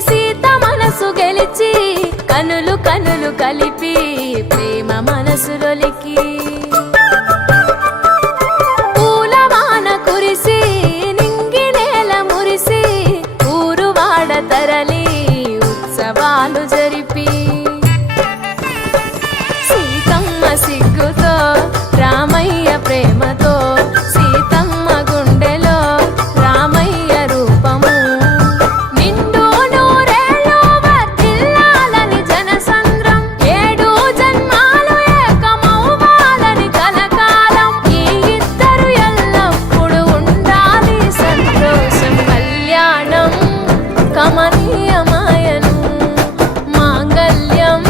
సీత మనసు గెలిచి కనులు కనులు కలిపి ప్రేమ మనసులొలికి పూలవాన కురిసి నింగి నేల మురిసి ఊరువాడ తరలి ఉత్సవాలు జరిపి సీతమ్మ సిగ్గుతో రామయ్య ప్రేమతో సీతమ్మ గుండెలో రామయ్య రూపము నిండు నూరేళ్ళు వర్ధిల్లాలని జనసంద్రం 7 జన్మాలు ఏకమవ్వాలని కలకాలం ఈ ఇద్దరు ఎల్లప్పుడూ ఉండాలి సంతోషం. కళ్యాణం కమనీయమాయను మాంగళ్యం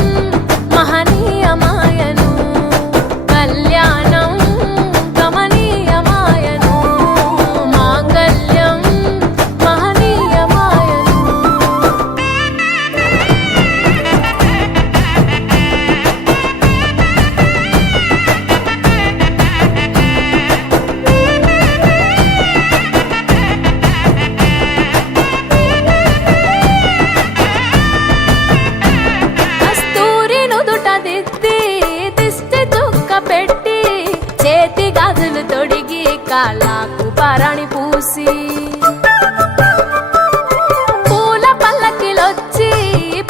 మహనీయమాయను కళ్యాణం కమనీయమాయను మాంగళ్యం మహనీయమాయను. కస్తూరి నుదుట దిద్ది దిష్టి చుక్క పెట్టి చేతి గాజులు తొడిగి కాళ్ళకు పరాణి పూసి పూల పల్లకిలొచ్చి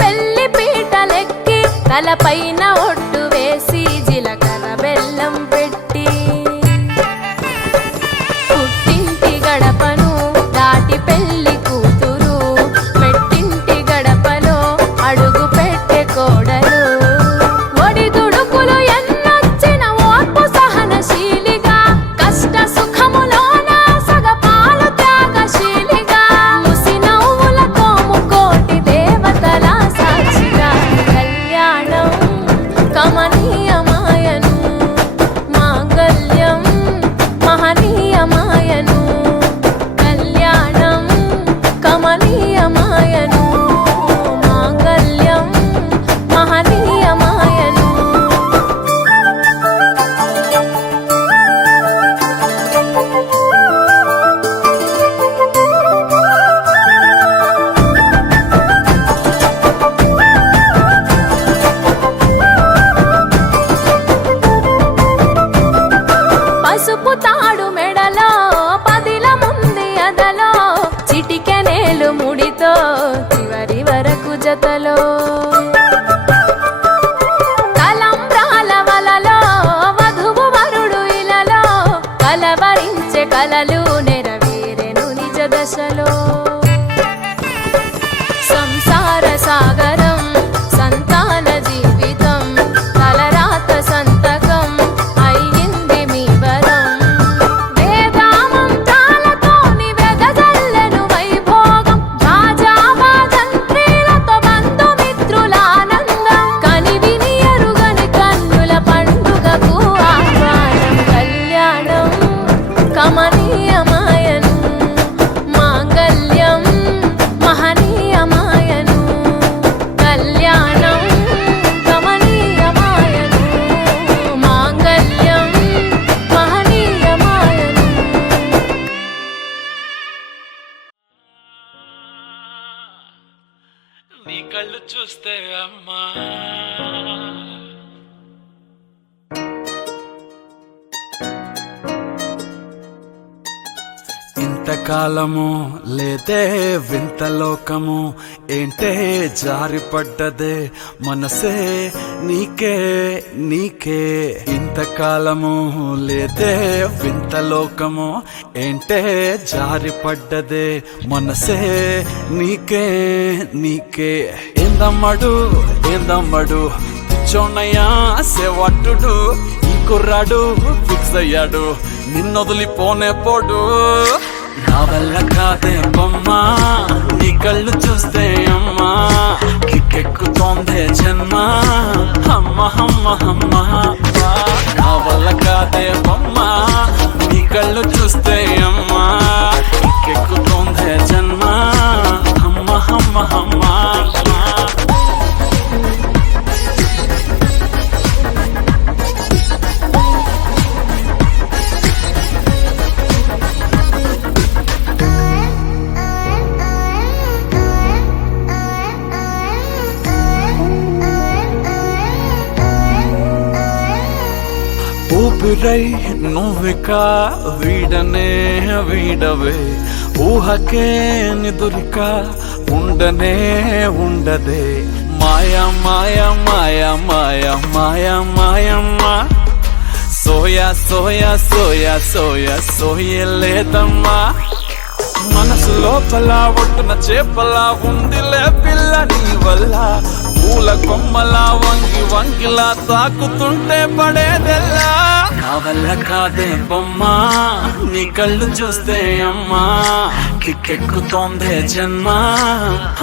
పెళ్లి పీటలెక్కి తలపైన ఒట్టు వేసి జీలకర్ర బెల్లం పెట్టి పుట్టింటి గడపను దాటి పెళ్లి కూతురు పెట్టింటి గడపలో అడుగు పెట్టే కోడలు ఒడిదుడుకులు ఎన్నొచ్చిన ఓర్పు సహనశీలిగా కష్ట సుఖములోన సగపాలు త్యాగశీలిగా ముసి నవ్వులతో ముకోటి దేవతల సాక్షిగా కళ్యాణం కమనీయమాయను మాంగళ్యం మహనీయమాయను కళ్యాణం కమనీయమాయను మాంగళ్యం మహనీయమాయను. పసుపు తాడు మెడలో పదిల ముంది అదలో చిటికెనేలు ముడితో చివరి వరకు జతలో తలంబ్రాల వలలో వధువు వరుడు ఇలలో కలవరించే కలలు నెరవేరెను నిజ దశలో. సంసార సాగరం సంతాన జీవితం తలరాత సంతకం అయ్యింది మీ వరం వేదామంతాలతోని వెదజల్లెను వైభోగం నీ కళ్ళు చూస్తే అమ్మా ఇంతకాలము లేదే వింత లోకము ఏంటే జారిపడ్డదే మనసే నీకే నీకే ఇంతకాలము లేదే వింత లోకము ఏంటే జారిపడ్డదే మనసే నీకే నీకే ఏందమ్మడు ఏందమ్మడు పిచ్చోన్నయ్యా సేవట్టుడు ఈ కుర్రాడు ఫిక్స్ అయ్యాడు నిన్నొదిలిపోనే పోడు నా వల్ల కాదే బొమ్మా నీ కళ్ళు చూస్తే అమ్మా కిక్కెక్కుతోందే జన్మ అమ్మ అమ్మ అమ్మ నా వల్ల కాదే బొమ్మా నీ కళ్ళు చూస్తే అమ్మా కిక్కెక్కుతోందే జన్మ అమ్మ అమ్మ అమ్మ ఊపిరై నువ్విక వీడనే వీడవే ఊహకే నిదురిక ఉండనే ఉండదే మాయా మాయా మాయా మాయా మాయా మాయమ్మ సోయా సోయా సోయా సోయా సోయలేదమ్మా మనసు లోపల ఒట్టున చేపలా ఉందిలే పిల్ల నీ వల్ల పూల కొమ్మలా వంగి వంగిలా తాకుతుంటే పడేదెల్లా నా వల్ల కాదే బొమ్మా నీ కళ్ళు చూస్తే అమ్మా కిక్కెక్కుతోందే జన్మ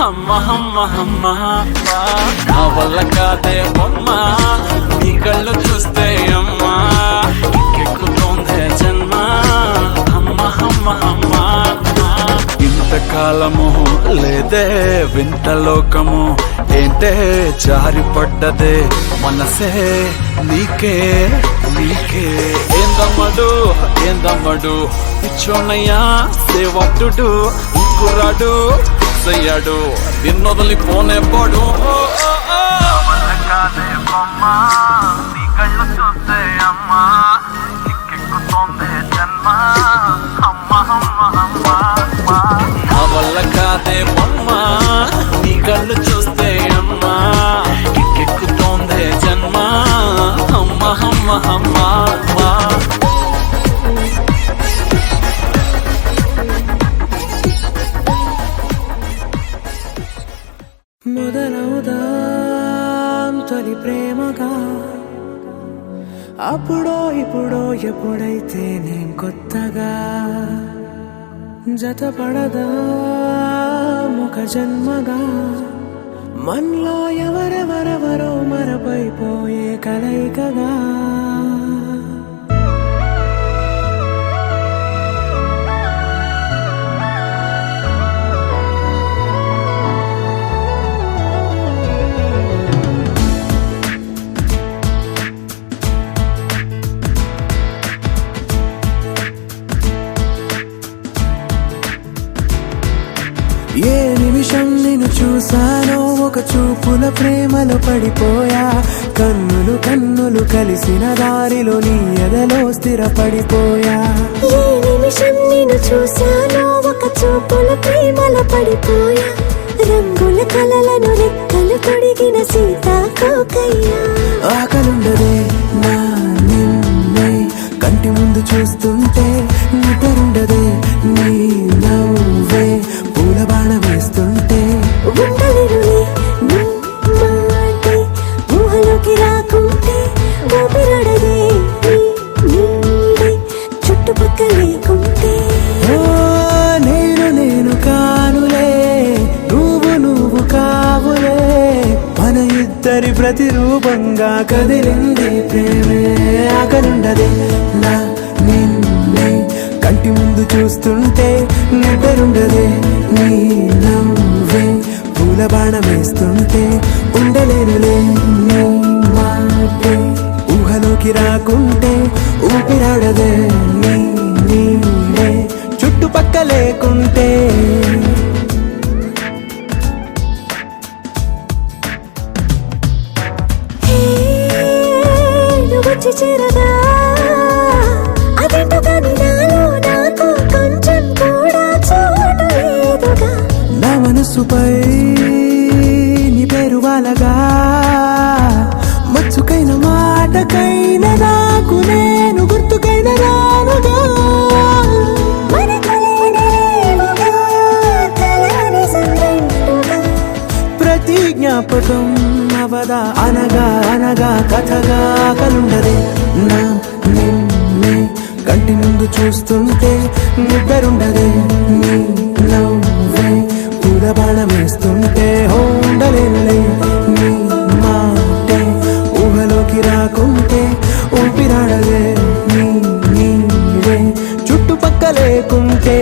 అమ్మ అమ్మ అమ్మ నా వల్ల కాదే బొమ్మా నీ కళ్ళు చూస్తే అమ్మా కిక్కెక్కుతోందే జన్మ అమ్మ అమ్మ అమ్మ ఇంతకాలము లేదే వింత లోకము ఏంటే జారిపడ్డదే మనసే నీకే నీకే ఏందమ్మడు ఏందమ్మడు పిచ్చోనయ్యా సేవట్టుడు కుర్రాడు అయ్యాడు నిన్నొదిలిపోనే పోడు నీ కళ్ళు చూస్తే అమ్మా కిక్కెక్కుతోందే జన్మ అమ్మ అమ్మ అమ్మ నా వల్ల కాదే బొమ్మ నీ కళ్ళు చూస్తే అమ్మా కిక్కెక్కుతోందే జన్మ అమ్మ అమ్మ అమ్మ మొదలవుదాం తొలి ప్రేమగా అప్పుడో ఇప్పుడో ఎప్పుడైతే నేను కొత్తగా జతపడదా ఒక జన్మగా మనలో ఎవరెవరెవరో మరపైపోయే కలయికగా ఏ నిమిషం నిన్ను చూసానో ఒక చూపుల ప్రేమలో పడిపోయా కన్నులు కన్నులు కలిసిన దారిలో నీ ఎదలో స్థిరపడిపోయా ఏ నిమిషం నిన్ను చూశానో ఒక చూపుల ప్రేమలో పడిపోయా రంగుల కలలను రెక్కలు తొడిగిన సీతాకోకయ్యా ఆకలుండదే నా నిన్నే కంటి ముందు చూస్తుంటే నిద్రుండదే నీ నవ్వే పూల బాణ వేస్తుంటే ఉండలేనులే నీ మాటే ఊహలోకి రాకుంటే ఊపిరాడదే నీ నీడే చుట్టుపక్కల లేకుంటే నేను కానులే నువ్వు కావులే మన ఇద్దరి ప్రతిరూపంగా కదిలింది ప్రేమే ఆకలుండదే నా నిన్నే కంటి ముందు చూస్తుంటే నిద్రుండదే నీ నవ్వే పూల బాణం వేస్తుంటే ఉండలేనులే నీ మాటే ఊహలోకి రాకుంటే ఊపిరాడదే నీ నీడే చుట్టుపక్క లేకుంటే మనసుపై నీ పేరు వాలగా మచ్చుకైన మాటకైన నాకు నేను గుర్తుకైన రానుగా ప్రతి జ్ఞాపకం అవదా అనగా అనగా కథగా కలుండదే నా నిన్నే కంటి ముందు చూస్తుంటే నిద్రుండదే నీ నవ్వే పూలబాణమేస్తుంటే ఉండలేనులే నీ మాటే ఊహలోకి రాకుంటే ఊపిరాడదే నీ నీవే చుట్టుపక్క లేకుంటే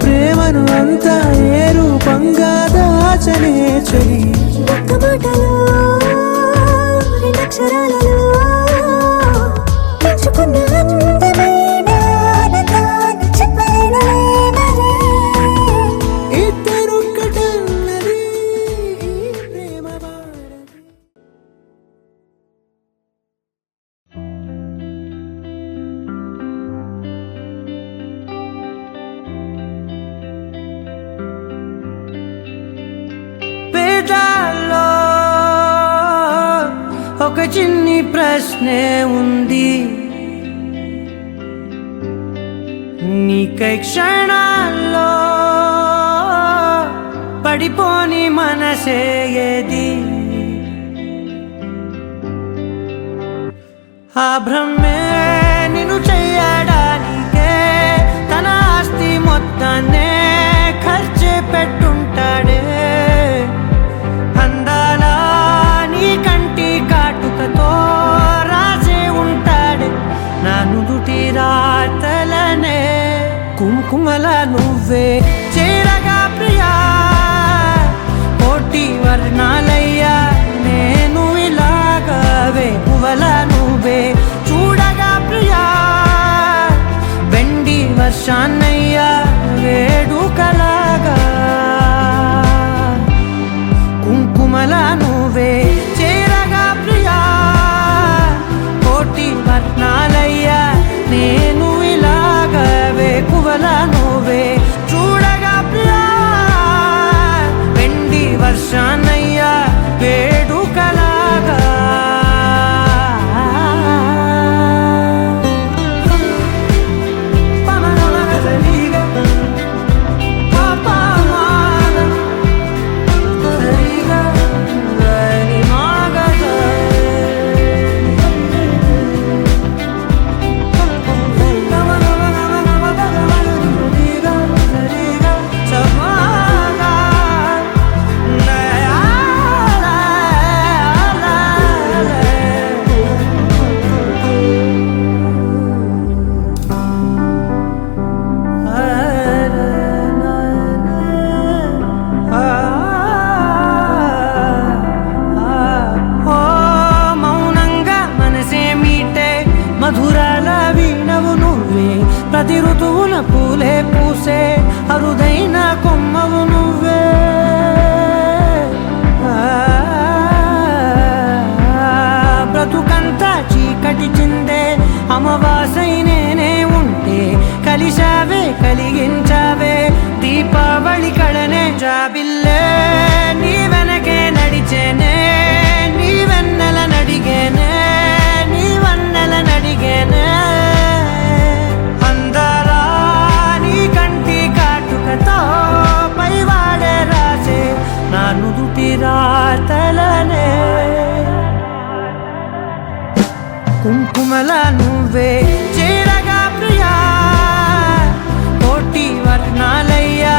ప్రేమను అంతా ఏ రూపంగా దాచనే చెలి ఒక్క మాటలో రెండక్షరాలలో పెంచుకున్న అందమైన ఆనందాన్ని చెప్పలేనులే మరి. ఇద్దరొక్కటన్నది ఈ ప్రేమ వారధి. పేదాల్లో ఒక చిన్ని ప్రశ్నే ఉంది నీకై క్షణాల్లో పడిపోని మనసే ఏది ఆ భ్రమే నిన్ను చెయ్యడానికే తన ఆస్తి మొత్తాన్నే ఖర్చే పెట్టుంటాడే అందాలా నీ కంటి కాటుకతో రాసే ఉంటాడే నా నుదుటి రాతలనే కుంకుమల నువ్వే చేరగా ప్రియా కోటి వర్ణాలయ్యా నేను ఇలాగవే పువ్వల నువ్వే చూడగా ప్రియా వెండి వర్షాన్నయ్యా వేడుకలాగా కుంకుమల నువ్వే చేరగా ప్రియా కోటి వర్ణాలయ్యా నేను ఇలాగవే పువ్వల నువ్వే చూడగా ప్రియా వెండి వర్షాన్నయ్యా వేడుకలాగా మధురాల వీణవు నువ్వే ప్రతి ఋతువున పూలే పూసే అరుదైన కొమ్మవు నువ్వే బ్రతుకంతా చీకటి చిందే అమవాసై నేనే ఉంటే కలిశావే కలిగించావే దీపావళి కళనే జాబిల్లే నీ వెనకే నడిచేనే నీ వెన్నెల నడిగేనే నీ వన్నెల నడిగేనే అందరా నీ కంటి కాటుకతో పైవాడే రాసే నా నుదుటి రాతలనే కుంకుమల నువ్వే చేరగా ప్రియా కోటి వర్ణాలయ్యా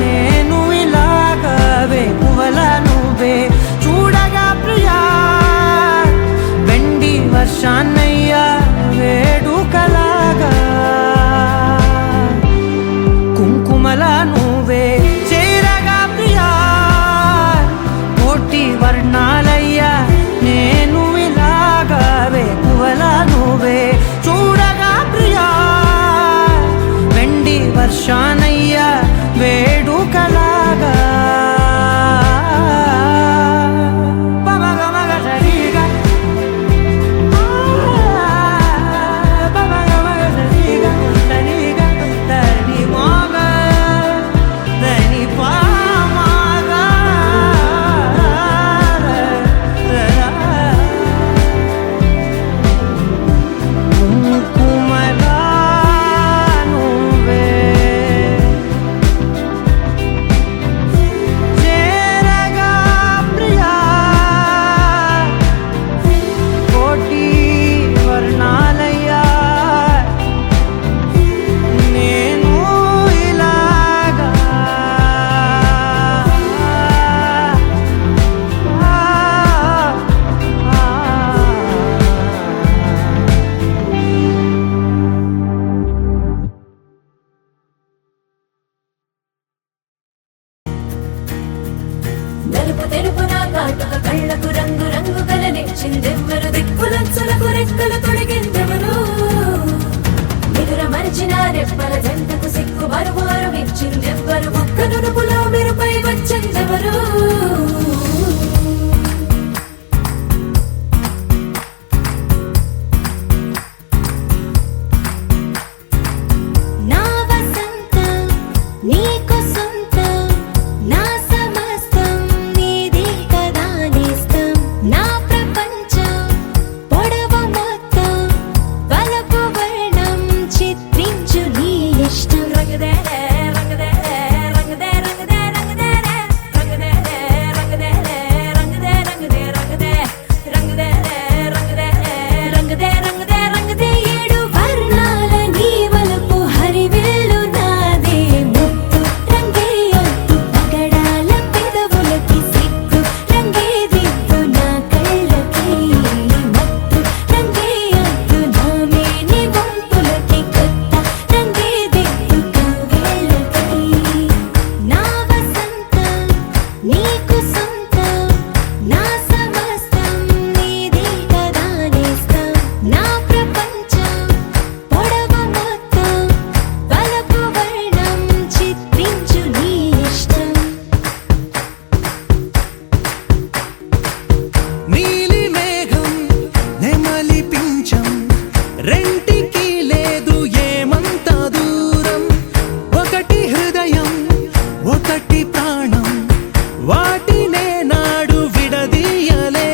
నేను ఇలాగవే పువ్వల నువ్వే చూడగా ప్రియా వెండి వర్షాన్నయ్యా వేడుకలాగా కుంకుమల నువ్వే చేరగా ప్రియా కోటి వర్ణాలయ్యా నేను ఇలాగవే పువ్వల నువ్వే చూడగా రెంటికి లేదు ఏమంత దూరం, ఒకటి హృదయం ఒకటి ప్రాణం, వాటినే నాడు విడదీయలే.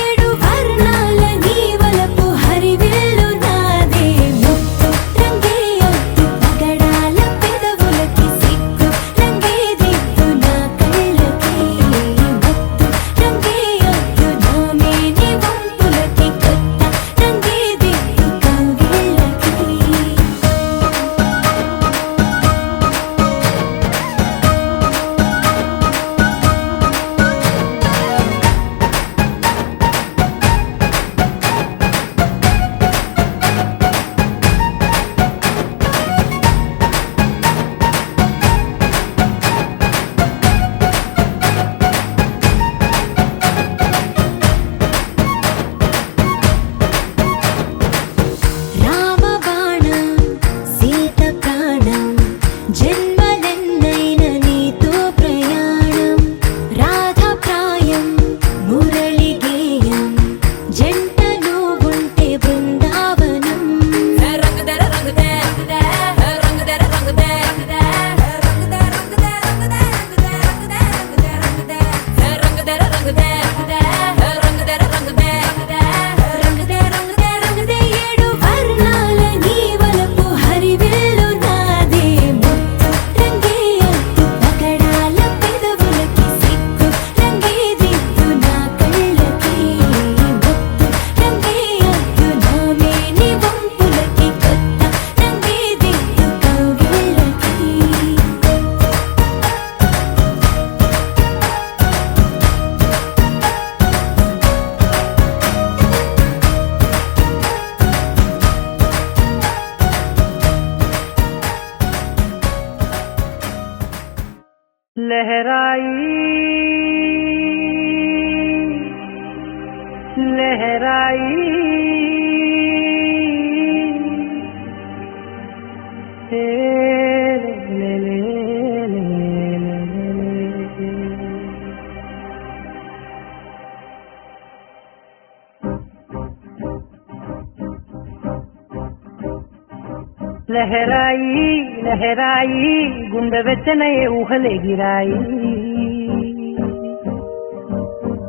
ఏడు వర్ణాల నీ వలపు హరివిల్లు నాదే, ముత్తు రంగే ఒత్తు పగడాల పెదవులకి సిగ్గు రంగే దిద్దు నా కళ్ళకి, ముత్తు రంగే ఒత్తు నా మేని వంపులకి, కొత్త రంగే దిద్దు కౌగిళ్ళకి. రామబాణం సీత ప్రాణం, జన్మలెన్నైన నీతో ప్రయాణం, రాధప్రాయం మురళి గేయం, జంటలో ఉంటే బృందావనం. ఏడు వర్ణాల నీ వలపు హరివిల్లు నాదే, ముత్తు రంగే ఒత్తు పగడాల పెదవులకి, సిగ్గు రంగే దిద్దు నా కళ్ళకి, ముత్తు రంగే ఒత్తు నా మేని వంపులకి, కొత్త రంగే దిద్దు కౌగిళ్ళకి. लहराई लहराई ले ले ले ले ले। లహరాయి లహరాయి గుండె వెచ్చనయే ఊహలే గిరాయి,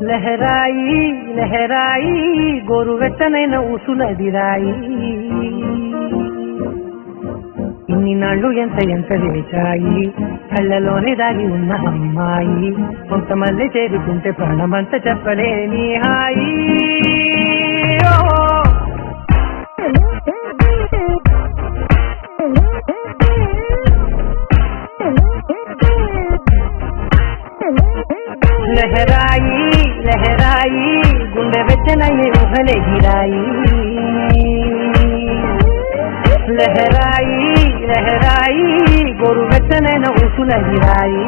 లహరాయి లహరాయి గోరు వెచ్చనైన ఊసులదిరాయి. ఇన్ని నాళ్ళు ఎంత ఎంత వేచాయి, కళ్ళలోనే దాగి ఉన్న అమ్మాయి, కొంతమంది చేరుకుంటే ప్రాణమంతా చెప్పలేని హాయి. లహరాయి లహరాయి గుండె వెచ్చనయ్యే ఊహలే గిరాయి, లహరాయి లహరాయి గోరు వెచ్చనైన ఊసులదిరాయి.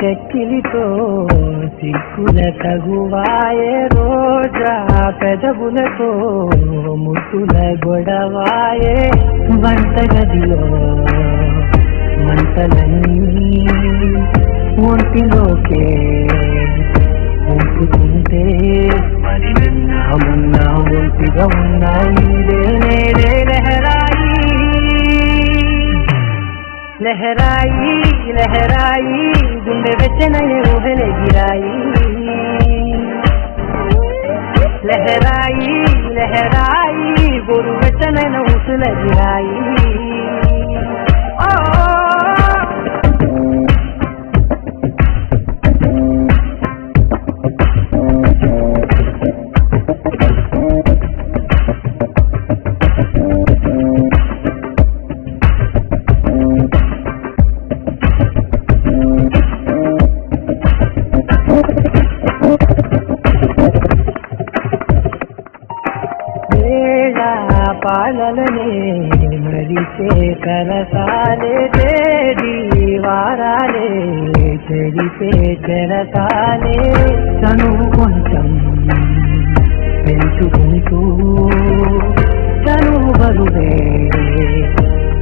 చెక్కిలితో సిక్కుల తగువాయే, రోజా పెదవులతో ముట్టుల గొడవాయే, వంటగదిలో మంటలన్నీ ఒంటిలోకే ఉంటుకుంటే, మరి మొన్న ఒంటిగా ఉన్నాయి నేడే. లహరాయి లహరాయి లహరాయి గుండె వెచ్చనయ్యే ఊహలే గిరాయి, లహరాయి లహరాయి గోరు వెచ్చనైన ఊసులదిరాయి. తెరిచే కరసాలే తేడి వారాలే తెరిచే చెరసాలే చనువు కొంచెం పెంచుకుంటూ చనువు బరువే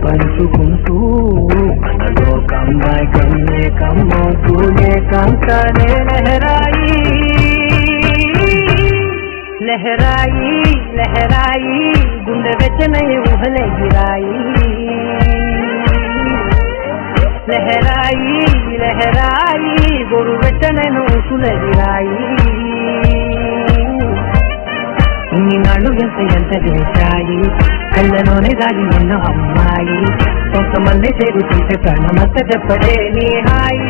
పంచుకుంటూ మనలో కమ్మాయి కన్నే కమ్మవుతూనే కంకనే లహరాయి లహరాయి లహరాయి గుండె వెచ్చనే ఊహలే గిరాయి లహరాయి లహరాయి గొరు వెచ్చనైన ఊసులే గిరాయి ఇన్ని నాళ్ళు ఎంత చేశాయి కళ్ళలోనే దాగి ఉన్న అమ్మాయి కొంతమంది చేరుతుంటే ప్రాణమంత చెప్పడే నీ హాయి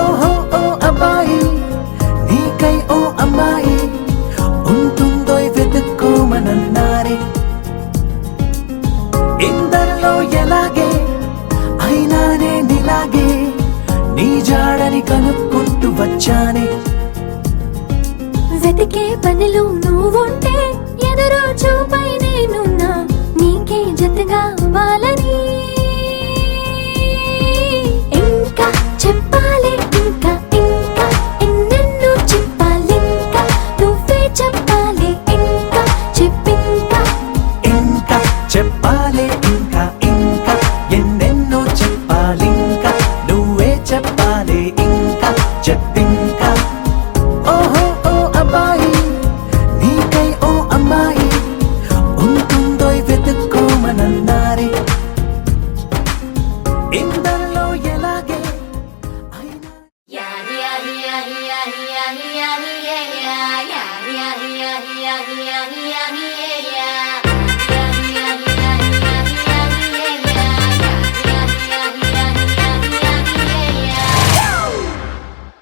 ఓహో ఓ అబ్బాయి నీకై ఓ అమ్మాయి ఉంటుందో వెతుక్కోమనన్నారే ఇందరిలో ఎలాగే అయినానే నీలాగే నీ జాడని కనుక్కుంటూ వచ్చానే వెతికే పనిలో నువ్వుంటే ఎదురు చూపై నేనున్నా నీకే జతగా అవ్వాలని ఇంకా చెప్పాలి ఇంకా ఇంకా ఎన్నెన్నో చెప్పాలి ఇంకా నువ్వే చెప్పాలి ఇంకా చెప్పింకా ఇంకా చెప్పాలి ఇంకా ఇంకా ఎన్నెన్నో చెప్పాలి ఇంకా నువ్వే చెప్పాలి ఇంకా చెప్పింకా ఓహో ఓ అబ్బాయి నీకై ఓ అమ్మాయి ఉంటుందో వెతుక్కోమనన్నారే ఇందరిలో ఎలాగే అయినా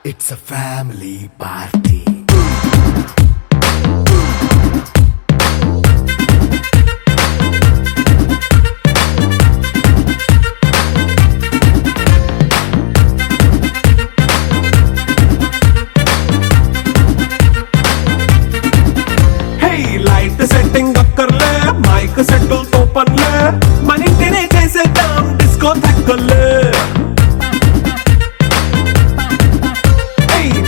It's a family party. Hey, light setting అక్కర్లే మైక్ సెట్టుల్ తో పనిలే మన ఇంటినే చేసేద్దాం డిస్కో తక్కర్లే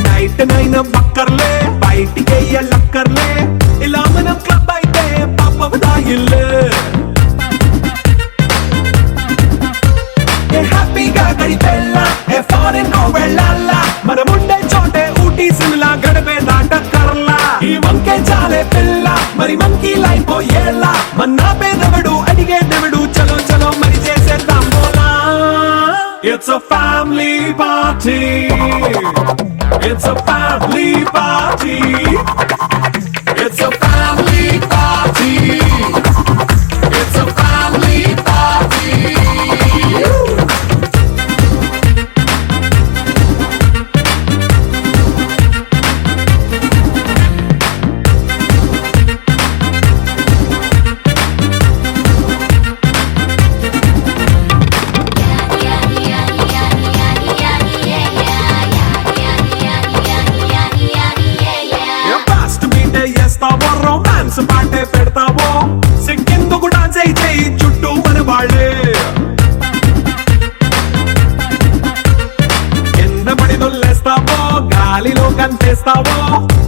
నైట్ నైన్ బక్కర్లే బయటికి లక్కర్లే ఇలా మనం క్లబ్ అయితే పాపం దాయిల్లే ఏ హ్యాపీగా గడిపెళ్ళ ఏ ఫారెన్ నో వెళ్ళాల మనం ఉండే చోటే ఊటీ సిమ్లా గడిపే దాటక్కర్లా ఈ వంకే చాలే పిల్ల మరి మంకీ లైఫ్ ఏళ్ళ మన్నా పేదవడు అడిగేదెవడు చలో చలో మరి చేసేద్దాం బోలా It's a family party. It's a family party. It's a family party. It's a family party. Fast beat చేస్తావో రొమాన్స్ పాటే పెడతావో సిక్కిందుకు డాన్స్ అయితే చుట్టూ మన వాళ్ళే కింద పడి దొల్లేస్తావో గాలిలో కంతేస్తావో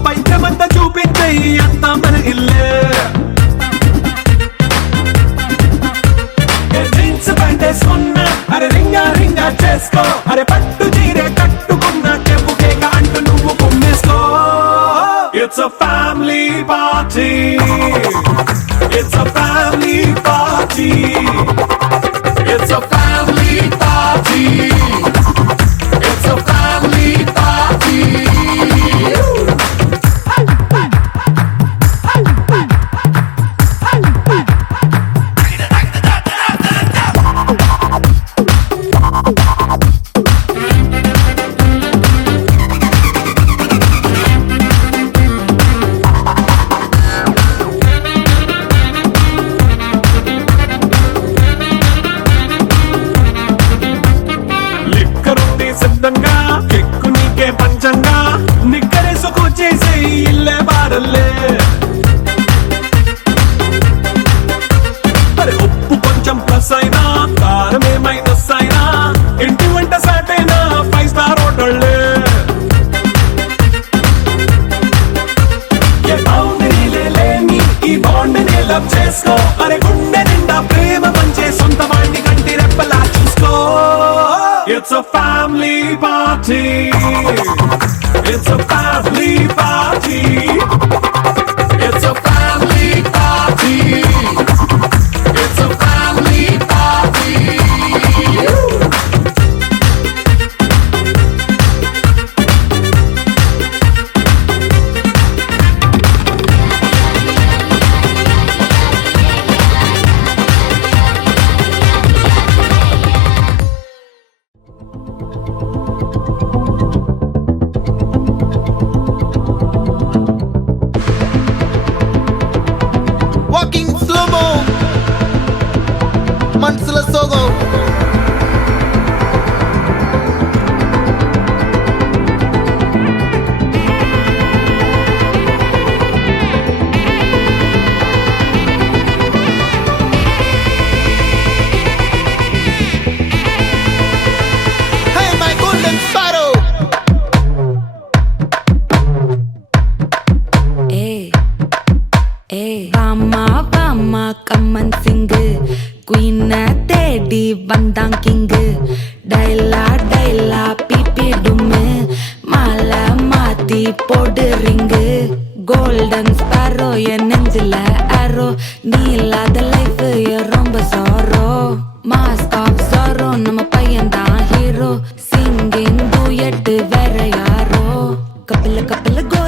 పైత్యమంతా చూపించే అంతా మన ఇల్లే జీన్స్ ప్యాంట్ వేసుకున్నా అరే రింగా రింగా చేసుకో అరే పట్టు చీరే కట్టుకున్న చెప్పుకే అంటూ నువ్వు కుమ్మేసుకో It's a family party. It's a family party. It's a family party. It's a family party. It's a family party. It's a family party. It's a family party. It's a family party. Walking slow-mo మనసుల సోగో Hey my golden sparrow வாமா கம்மன் சிங்கு குயின தேடி வந்தான் king டைலா பீப்பிடுமு மாலை மாத்தி போடு ring golden sparrow என் நெஞ்சில ஆரோ நீ இல்லாத லைஃப் ரொம்ப சாரோ மாஸ்க் ஆஃப் சாரோ நம்ம பையன் தான் ஹீரோ சிங்கிங் டூயட் வேற யாரோ கப்பல கோ